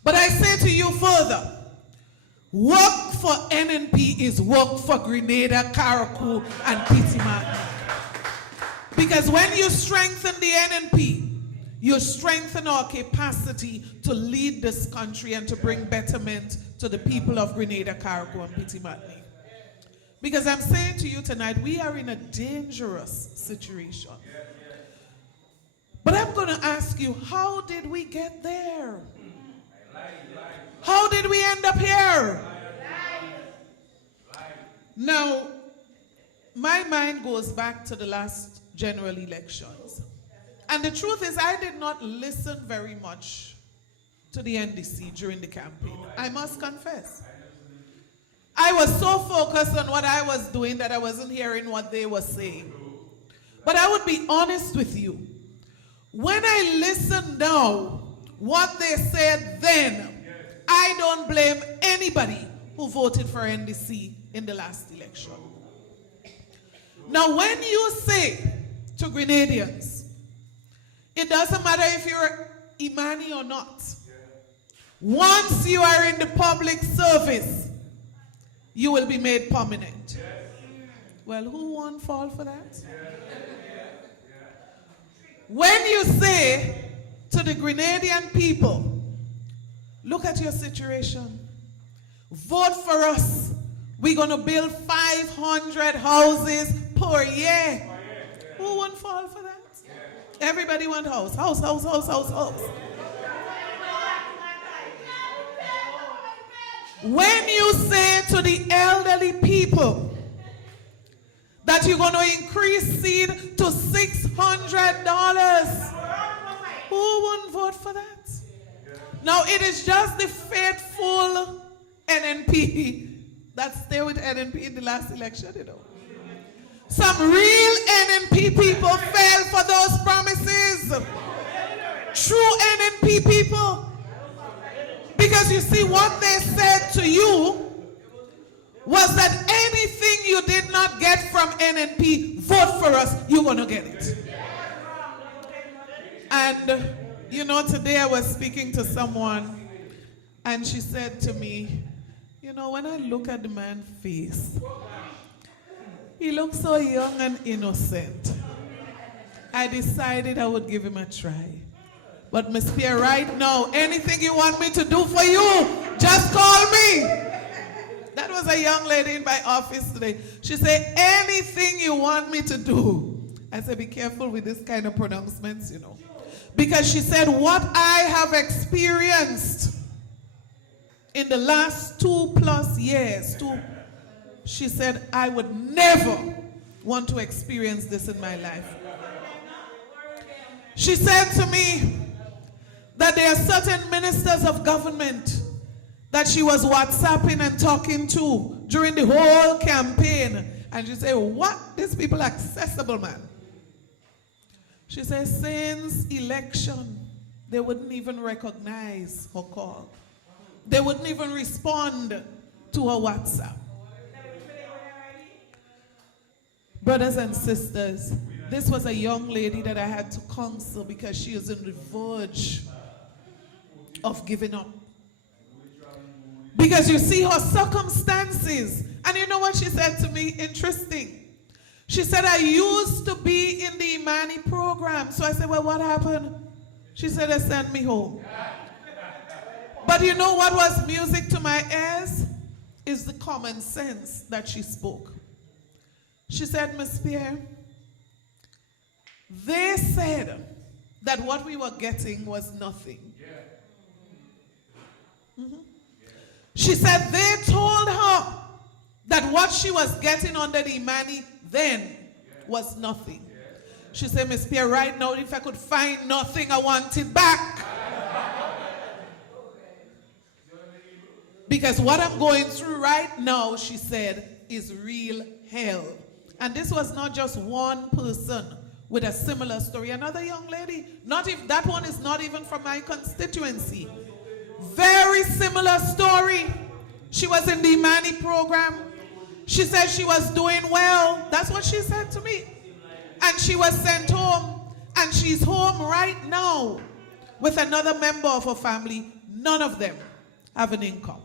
But I say to you further, work for NNP is work for Grenada, Carriacou, and Petit Martinique. Because when you strengthen the NNP, you strengthen our capacity to lead this country and to bring betterment to the people of Grenada, Carriacou, and Petit Martinique. Because I'm saying to you tonight, we are in a dangerous situation. But I'm going to ask you, how did we get there? How did we end up here? Now, my mind goes back to the last general elections. And the truth is, I did not listen very much to the NDC during the campaign. I must confess. I was so focused on what I was doing that I wasn't hearing what they were saying. But I would be honest with you. When I listen now, what they said then, I don't blame anybody who voted for NDC in the last election. Now, when you say to Grenadians, it doesn't matter if you're Imani or not. Once you are in the public service, you will be made permanent. Well, who won't fall for that? When you say to the Grenadian people, look at your situation, vote for us, we're going to build 500 houses per year. Who won't fall for that? Everybody want house, house, house, house, house, house. When you say to the elderly people that you're going to increase seed to $600, who wouldn't vote for that? Now, it is just the faithful NNP that stayed with NNP in the last election, you know. Some real NNP people fell for those promises. True NNP people. Because you see, what they said to you was that anything you did not get from NNP, vote for us, you're going to get it. And, you know, today I was speaking to someone, and she said to me, you know, when I look at the man's face, he looks so young and innocent. I decided I would give him a try. But Miss Pierre, right now, anything you want me to do for you, just call me. That was a young lady in my office today. She said, anything you want me to do. I said, be careful with this kind of pronouncements, you know. Because she said, what I have experienced in the last 2+ years, she said, I would never want to experience this in my life. She said to me that there are certain ministers of government that she was WhatsApping and talking to during the whole campaign. And she said, what? These people are accessible, man. She said, since election, they wouldn't even recognize her call. They wouldn't even respond to her WhatsApp. Brothers and sisters, this was a young lady that I had to counsel because she is on the verge of giving up. Because you see her circumstances. And you know what she said to me? Interesting. She said, I used to be in the Imani program. So I said, well, what happened? She said, they sent me home. But you know what was music to my ears? Is the common sense that she spoke. She said, Miss Pierre, they said that what we were getting was nothing. She said they told her that what she was getting under the Imani then was nothing. She said, Miss Pierre, right now, if I could find nothing, I want it back. Because what I'm going through right now, she said, is real hell. And this was not just one person with a similar story. Another young lady, not if that one is not even from my constituency. Very similar story. She was in the Imani program. She said she was doing well. That's what she said to me. And she was sent home. And she's home right now with another member of her family. None of them have an income.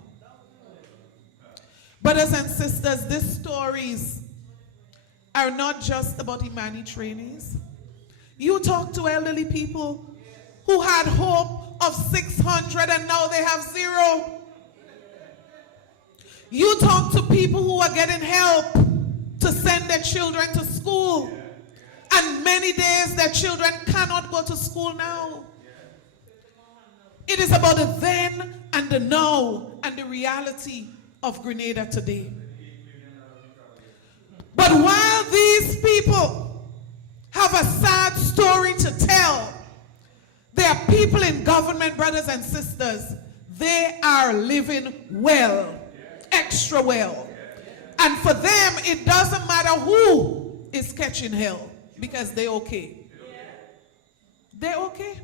Brothers and sisters, these stories are not just about Imani trainees. You talk to elderly people who had hope of 600 and now they have 0. You talk to people who are getting help to send their children to school. And many days their children cannot go to school now. It is about the then and the now and the reality of Grenada today. But while these people have a sad story to tell, there are people in government, brothers and sisters, they are living well, extra well. And for them, it doesn't matter who is catching hell because they're okay. They're okay.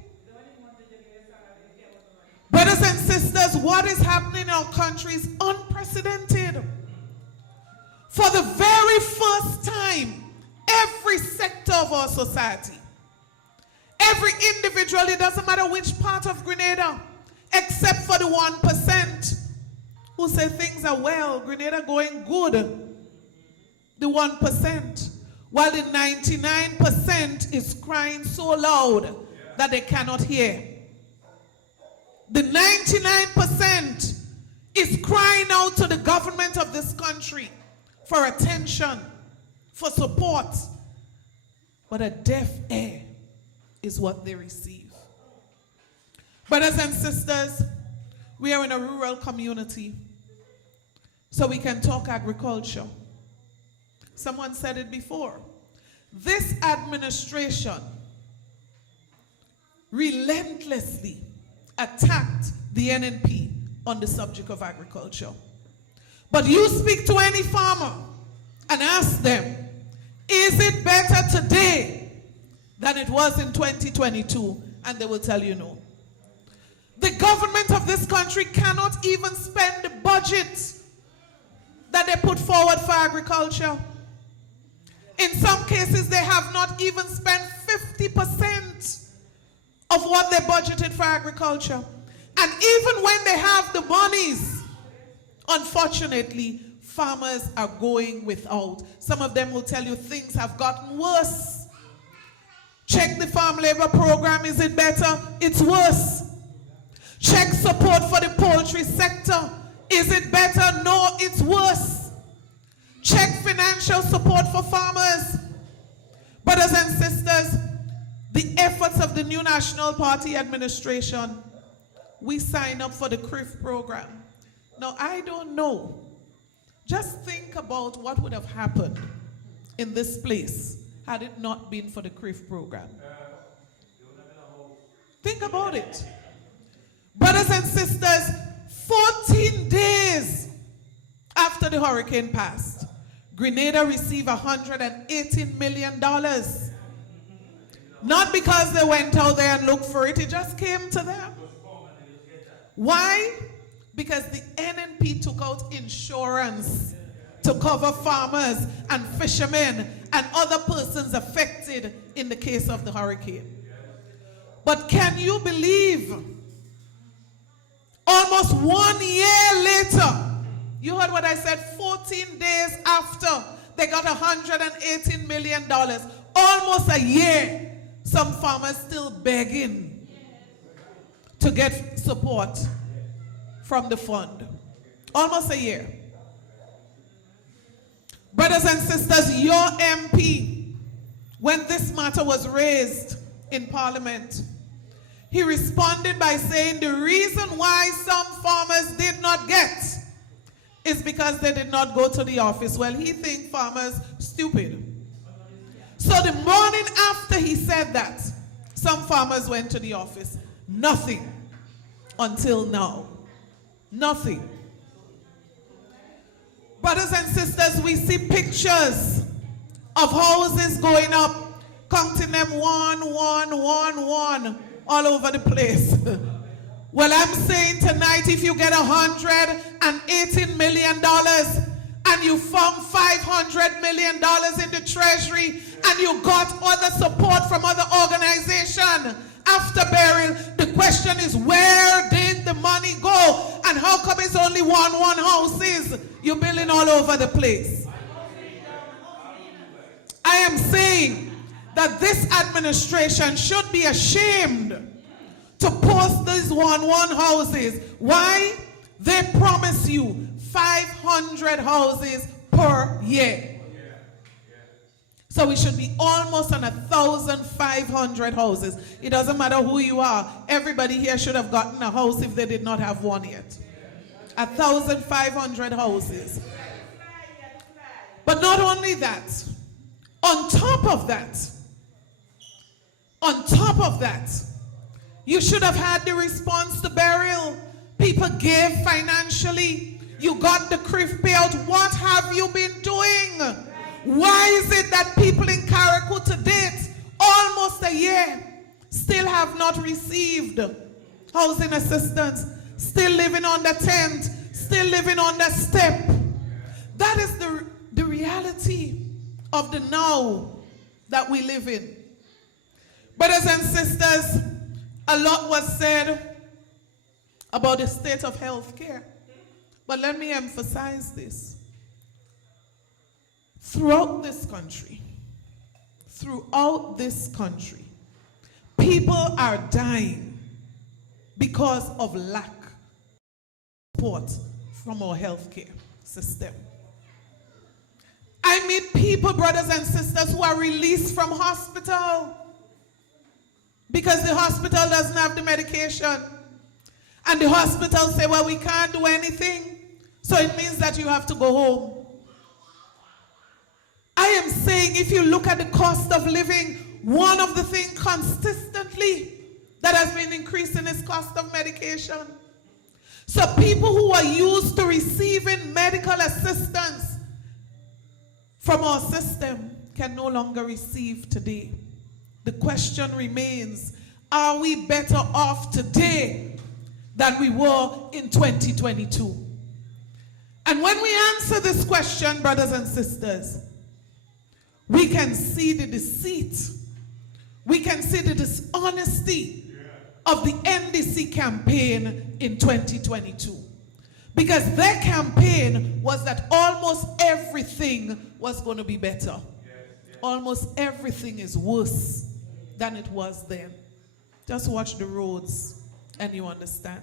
Brothers and sisters, what is happening in our country is unprecedented. For the very first time, every sector of our society, every individual, it doesn't matter which part of Grenada, except for the 1% who say things are well, Grenada going good. The 1%, while the 99% is crying so loud that they cannot hear. The 99% is crying out to the government of this country for attention, for support. But a deaf ear is what they receive. Brothers and sisters, we are in a rural community, so we can talk agriculture. Someone said it before. This administration relentlessly attacked the NNP on the subject of agriculture. But you speak to any farmer and ask them, is it better today than it was in 2022? And they will tell you no. The government of this country cannot even spend the budget that they put forward for agriculture. In some cases, they have not even spent 50% of what they budgeted for agriculture. And even when they have the monies, unfortunately, farmers are going without. Some of them will tell you things have gotten worse. Check the farm labor program. Is it better? It's worse. Check support for the poultry sector. Is it better? No, it's worse. Check financial support for farmers. Brothers and sisters, the efforts of the new National Party administration, we sign up for the CRIF program. Now, I don't know. Just think about what would have happened in this place had it not been for the CRIF program. Think about it. Brothers and sisters, 14 days after the hurricane passed, Grenada received $118 million. Not because they went out there and looked for it, it just came to them. Why? Because the NNP took out insurance to cover farmers and fishermen and other persons affected in the case of the hurricane. But can you believe, almost 1 year later, you heard what I said, 14 days after they got $118 million, almost a year, some farmers still begging to get support from the fund. Almost a year. Brothers and sisters, your MP, when this matter was raised in Parliament, he responded by saying the reason why some farmers did not get is because they did not go to the office. Well, he thinks farmers stupid. So the morning after he said that, some farmers went to the office. Nothing until now. Nothing. Brothers and sisters, we see pictures of houses going up, counting them one, all over the place. Well, I'm saying tonight, if you get $118 million and you found $500 million in the treasury and you got other support from other organizations after burial, the question is, where did the money go? And how come it's only one houses you're building all over the place? I am saying that this administration should be ashamed to post these one houses. Why? They promise you 500 houses per year. So we should be almost on 1,500 houses. It doesn't matter who you are. Everybody here should have gotten a house if they did not have one yet. 1,500 houses. But not only that, on top of that, you should have had the response to burial. People gave financially. You got the CRIF payout. What have you been doing? Why is it that people in Carriacou to date, almost a year, still have not received housing assistance, still living on the tent, still living on the step? That is the reality of the now that we live in. Brothers and sisters, a lot was said about the state of health care. But let me emphasize this. Throughout this country, people are dying because of lack of support from our healthcare system. I meet people, brothers and sisters, who are released from hospital because the hospital doesn't have the medication. And the hospital say, well, we can't do anything, so it means that you have to go home. I am saying, if you look at the cost of living, one of the things consistently that has been increasing is cost of medication. So people who are used to receiving medical assistance from our system can no longer receive today. The question remains, are we better off today than we were in 2022? And when we answer this question, brothers and sisters, we can see the deceit, we can see the dishonesty of the NDC campaign in 2022. Because their campaign was that almost everything was going to be better. Almost everything is worse than it was then. Just watch the roads and you understand.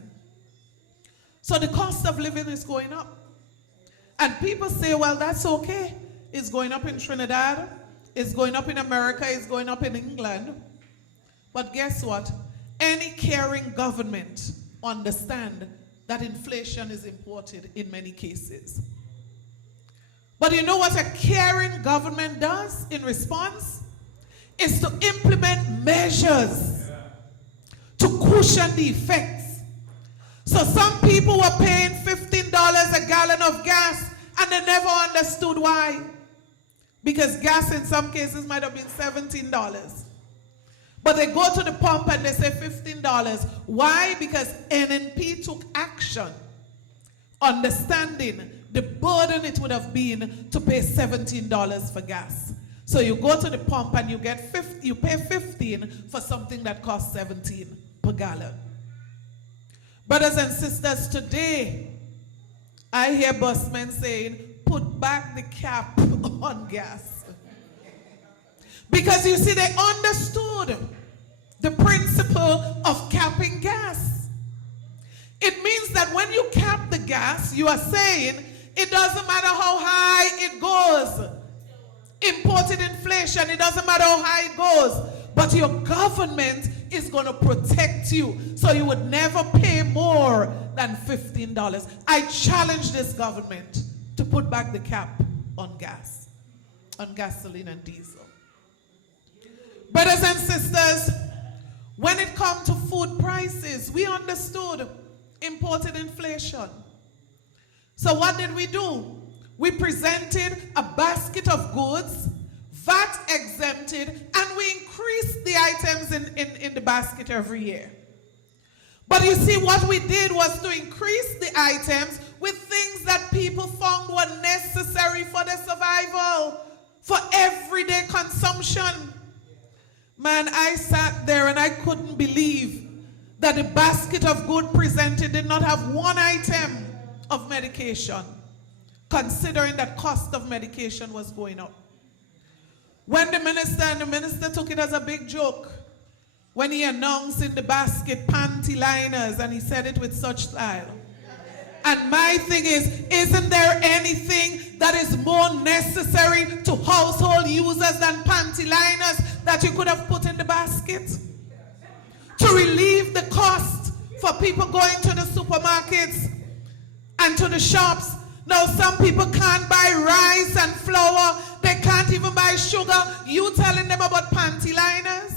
So the cost of living is going up. And people say, well, that's okay. It's going up in Trinidad, it's going up in America, it's going up in England. But guess what? Any caring government understand that inflation is imported in many cases. But you know what a caring government does in response? Is to implement measures to cushion the effects. So some people were paying $15 a gallon of gas and they never understood why. Because gas in some cases might have been $17. But they go to the pump and they say $15. Why? Because NNP took action, understanding the burden it would have been to pay $17 for gas. So you go to the pump and you pay 15 for something that costs 17 per gallon. Brothers and sisters, today I hear busmen saying, put back the cap on gas. Because you see, they understood the principle of capping gas. It means that when you cap the gas, you are saying it doesn't matter how high it goes. Imported inflation, it doesn't matter how high it goes. But your government is going to protect you. So you would never pay more than $15. I challenge this government to put back the cap on gas, on gasoline and diesel. Brothers and sisters, when it comes to food prices, we understood imported inflation. So what did we do? We presented a basket of goods, VAT exempted, and we increased the items in the basket every year. But you see, what we did was to increase the items with things that people found were necessary for their survival, for everyday consumption. Man, I sat there and I couldn't believe that the basket of goods presented did not have one item of medication, considering that cost of medication was going up. When the minister took it as a big joke, when he announced in the basket panty liners, and he said it with such style. And my thing is, isn't there anything that is more necessary to household users than panty liners that you could have put in the basket? To relieve the cost for people going to the supermarkets and to the shops. Now some people can't buy rice and flour. They can't even buy sugar. You telling them about panty liners?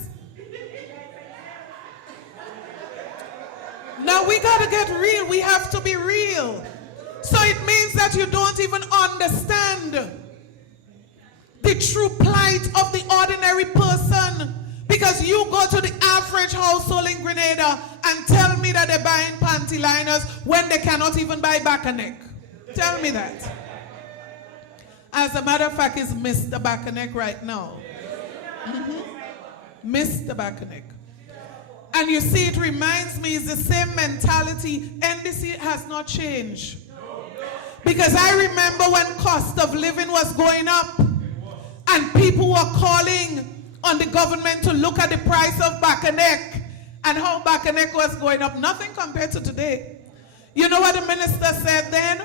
Now we gotta get real. We have to be real. So it means that you don't even understand the true plight of the ordinary person. Because you go to the average household in Grenada and tell me that they're buying panty liners when they cannot even buy back a neck. Tell me that. As a matter of fact, it's Mr. Back-a-neck right now. Mr. Back-a-neck. And you see, it reminds me, it's the same mentality. NDC has not changed. Because I remember when cost of living was going up and people were calling on the government to look at the price of back-a-neck and how back-a-neck was going up. Nothing compared to today. You know what the minister said then?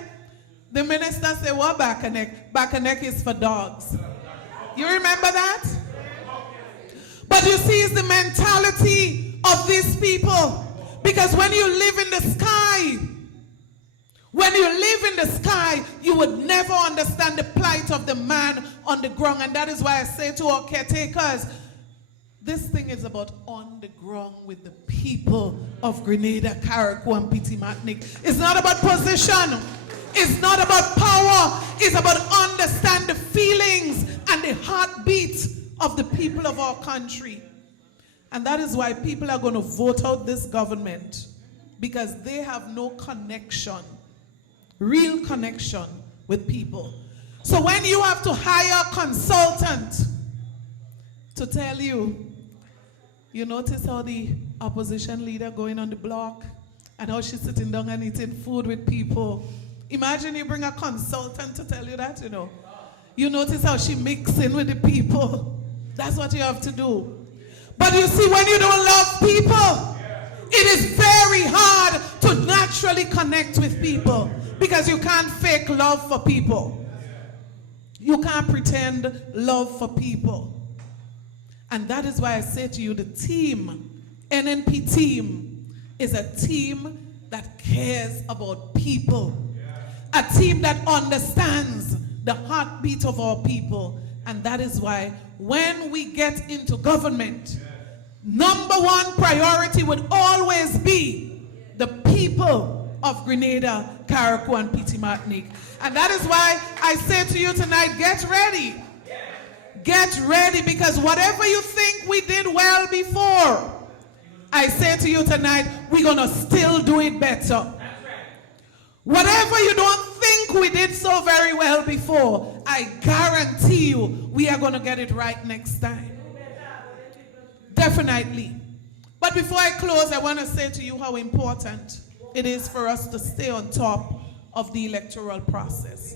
The minister said, what back-a-neck? Back-a-neck is for dogs. You remember that? But you see, it's the mentality of these people. Because when you live in the sky, you would never understand the plight of the man on the ground. And that is why I say to our caretakers, this thing is about on the ground with the people of Grenada, Carriacou, and Petit Martinique. It's not about position. It's not about power. It's about understand the feelings and the heartbeat of the people of our country. And that is why people are going to vote out this government, because they have no connection, real connection with people. So when you have to hire a consultant to tell you, you notice how the opposition leader going on the block and how she's sitting down and eating food with people. Imagine you bring a consultant to tell you that, you know. You notice how she mixing with the people. That's what you have to do. But you see, when you don't love people, it is very hard to naturally connect with people, because you can't fake love for people. You can't pretend love for people. And that is why I say to you, the team, NNP team, is a team that cares about people. A team that understands the heartbeat of our people. And that is why when we get into government, number one priority would always be the people of Grenada, Carriacou, and Petite Martinique. And that is why I say to you tonight, get ready. Get ready, because whatever you think we did well before, I say to you tonight, we're going to still do it better. Whatever you don't think we did so very well before, I guarantee you we are going to get it right next time. Definitely. But before I close, I want to say to you how important it is for us to stay on top of the electoral process.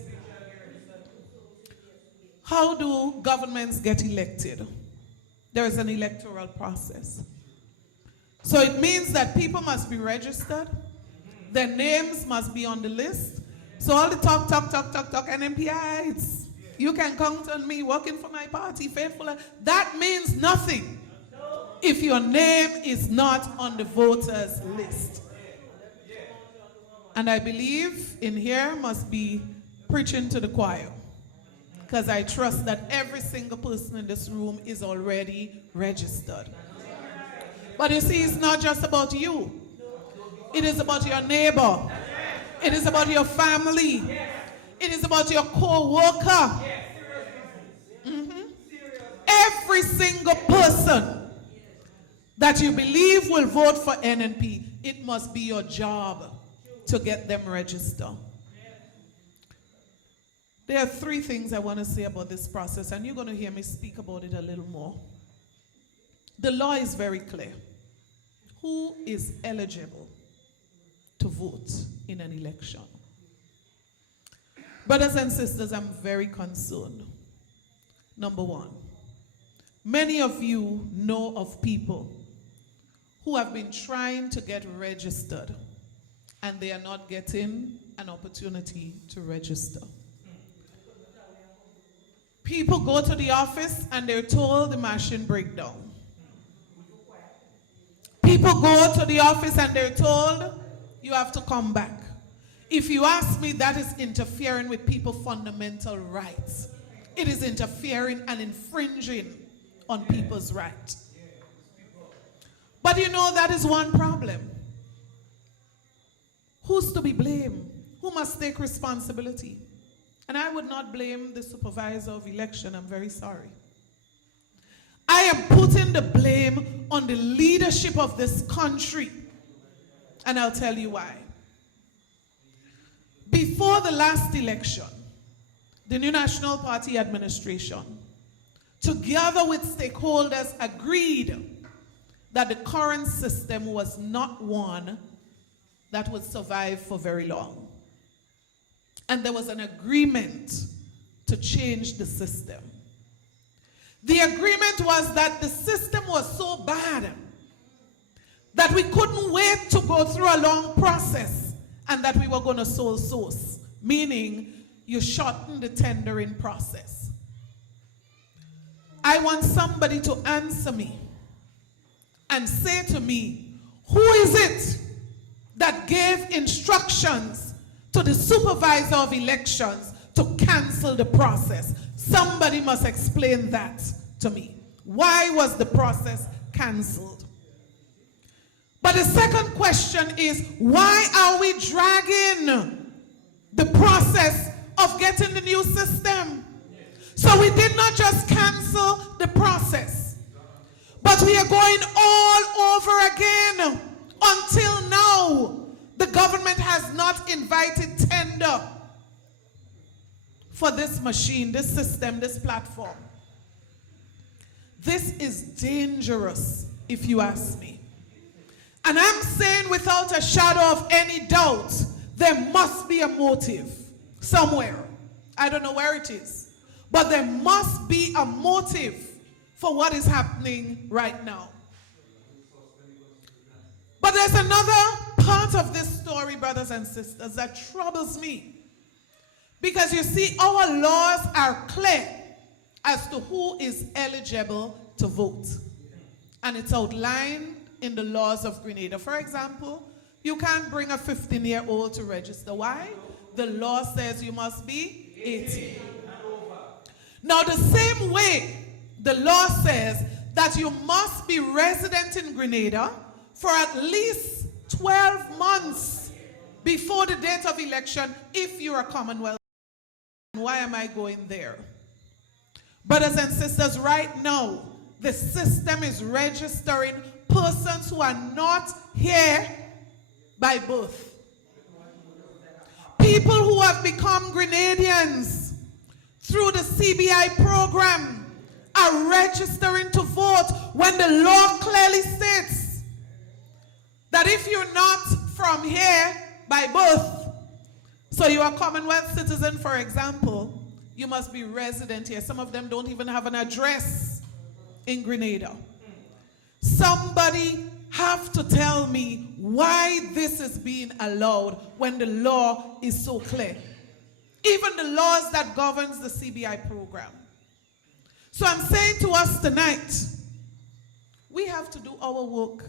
How do governments get elected? There is an electoral process. So it means that people must be registered. Their names must be on the list. So all the talk, NNPites, you can count on me working for my party, faithful. That means nothing if your name is not on the voters list. And I believe in here must be preaching to the choir, because I trust that every single person in this room is already registered. But you see, it's not just about you. It is about your neighbor. It is about your family. It is about your co-worker. Every single person that you believe will vote for NNP, it must be your job to get them registered. There are three things I want to say about this process, and you're going to hear me speak about it a little more. The law is very clear. Who is eligible to vote in an election? Brothers and sisters, I'm very concerned. Number one, many of you know of people who have been trying to get registered and they are not getting an opportunity to register. People go to the office and they're told the machine break down. People go to the office and they're told you have to come back. If you ask me, that is interfering with people's fundamental rights. It is interfering and infringing on people's rights. But you know, that is one problem. Who's to be blamed? Who must take responsibility? And I would not blame the supervisor of election. I'm very sorry. I am putting the blame on the leadership of this country. And I'll tell you why. Before the last election, the New National Party administration, together with stakeholders, agreed that the current system was not one that would survive for very long. And there was an agreement to change the system. The agreement was that the system was so bad that we couldn't wait to go through a long process and that we were going to sole source, meaning you shorten the tendering process. I want somebody to answer me and say to me, who is it that gave instructions to the supervisor of elections to cancel the process? Somebody must explain that to me. Why was the process canceled? But the second question is, why are we dragging the process of getting the new system? So we did not just cancel the process, but we are going all over again. Until now, the government has not invited tender for this machine, this system, this platform. This is dangerous, if you ask me. And I'm saying without a shadow of any doubt, there must be a motive somewhere. I don't know where it is, but there must be a motive for what is happening right now. But there's another part of this story, brothers and sisters, that troubles me. Because you see, our laws are clear as to who is eligible to vote. And it's outlined in the laws of Grenada. For example, You can't bring a 15-year-old to register. Why? The law says you must be 18. Now, the same way the law says that you must be resident in Grenada for at least 12 months before the date of election if you're a Commonwealth. Why am I going there? Brothers and sisters, right now, the system is registering persons who are not here by birth. People who have become Grenadians through the CBI program are registering to vote when the law clearly states that if you're not from here by birth, so you're a Commonwealth citizen, for example, you must be resident here. Some of them don't even have an address in Grenada. Somebody have to tell me why this is being allowed when the law is so clear. Even the laws that governs the CBI program. So I'm saying to us tonight, we have to do our work.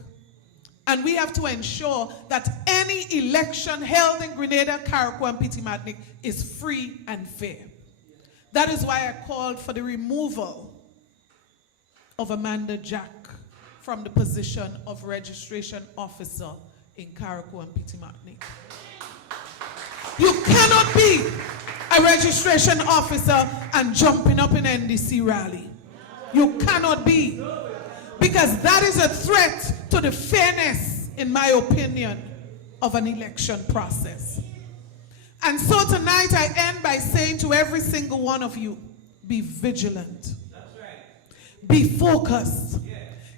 And we have to ensure that any election held in Grenada, Carriacou, and Petit Martinique is free and fair. That is why I called for the removal of Amanda Jack from the position of registration officer in Carriacou and Petit Martinique. You cannot be a registration officer and jumping up in NDC rally. You cannot be. Because that is a threat to the fairness, in my opinion, of an election process. And so tonight I end by saying to every single one of you, be vigilant. That's right. Be focused. Yeah.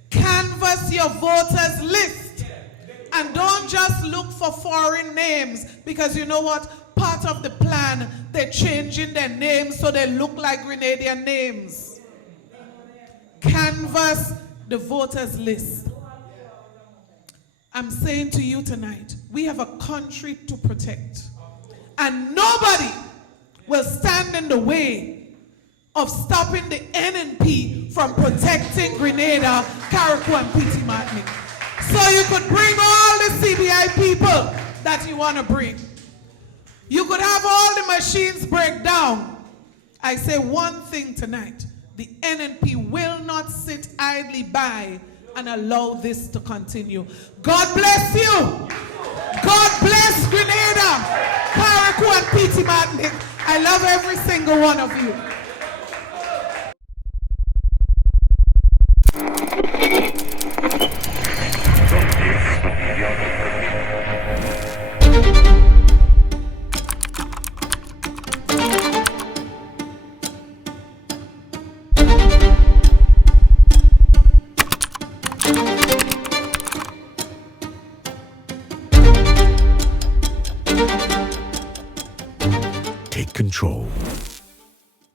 Canvass your voters list. Yeah. And don't just look for foreign names, because you know what? Part of the plan, they're changing their names so they look like Grenadian names. Canvass the voters list. I'm saying to you tonight, we have a country to protect. And nobody will stand in the way of stopping the NNP from protecting Grenada, Carriacou, and Petit Martinique. So you could bring all the CBI people that you want to bring. You could have all the machines break down. I say one thing tonight. The NNP will not sit idly by and allow this to continue. God bless you. God bless Grenada, Carriacou, and Petit Martinique. I love every single one of you.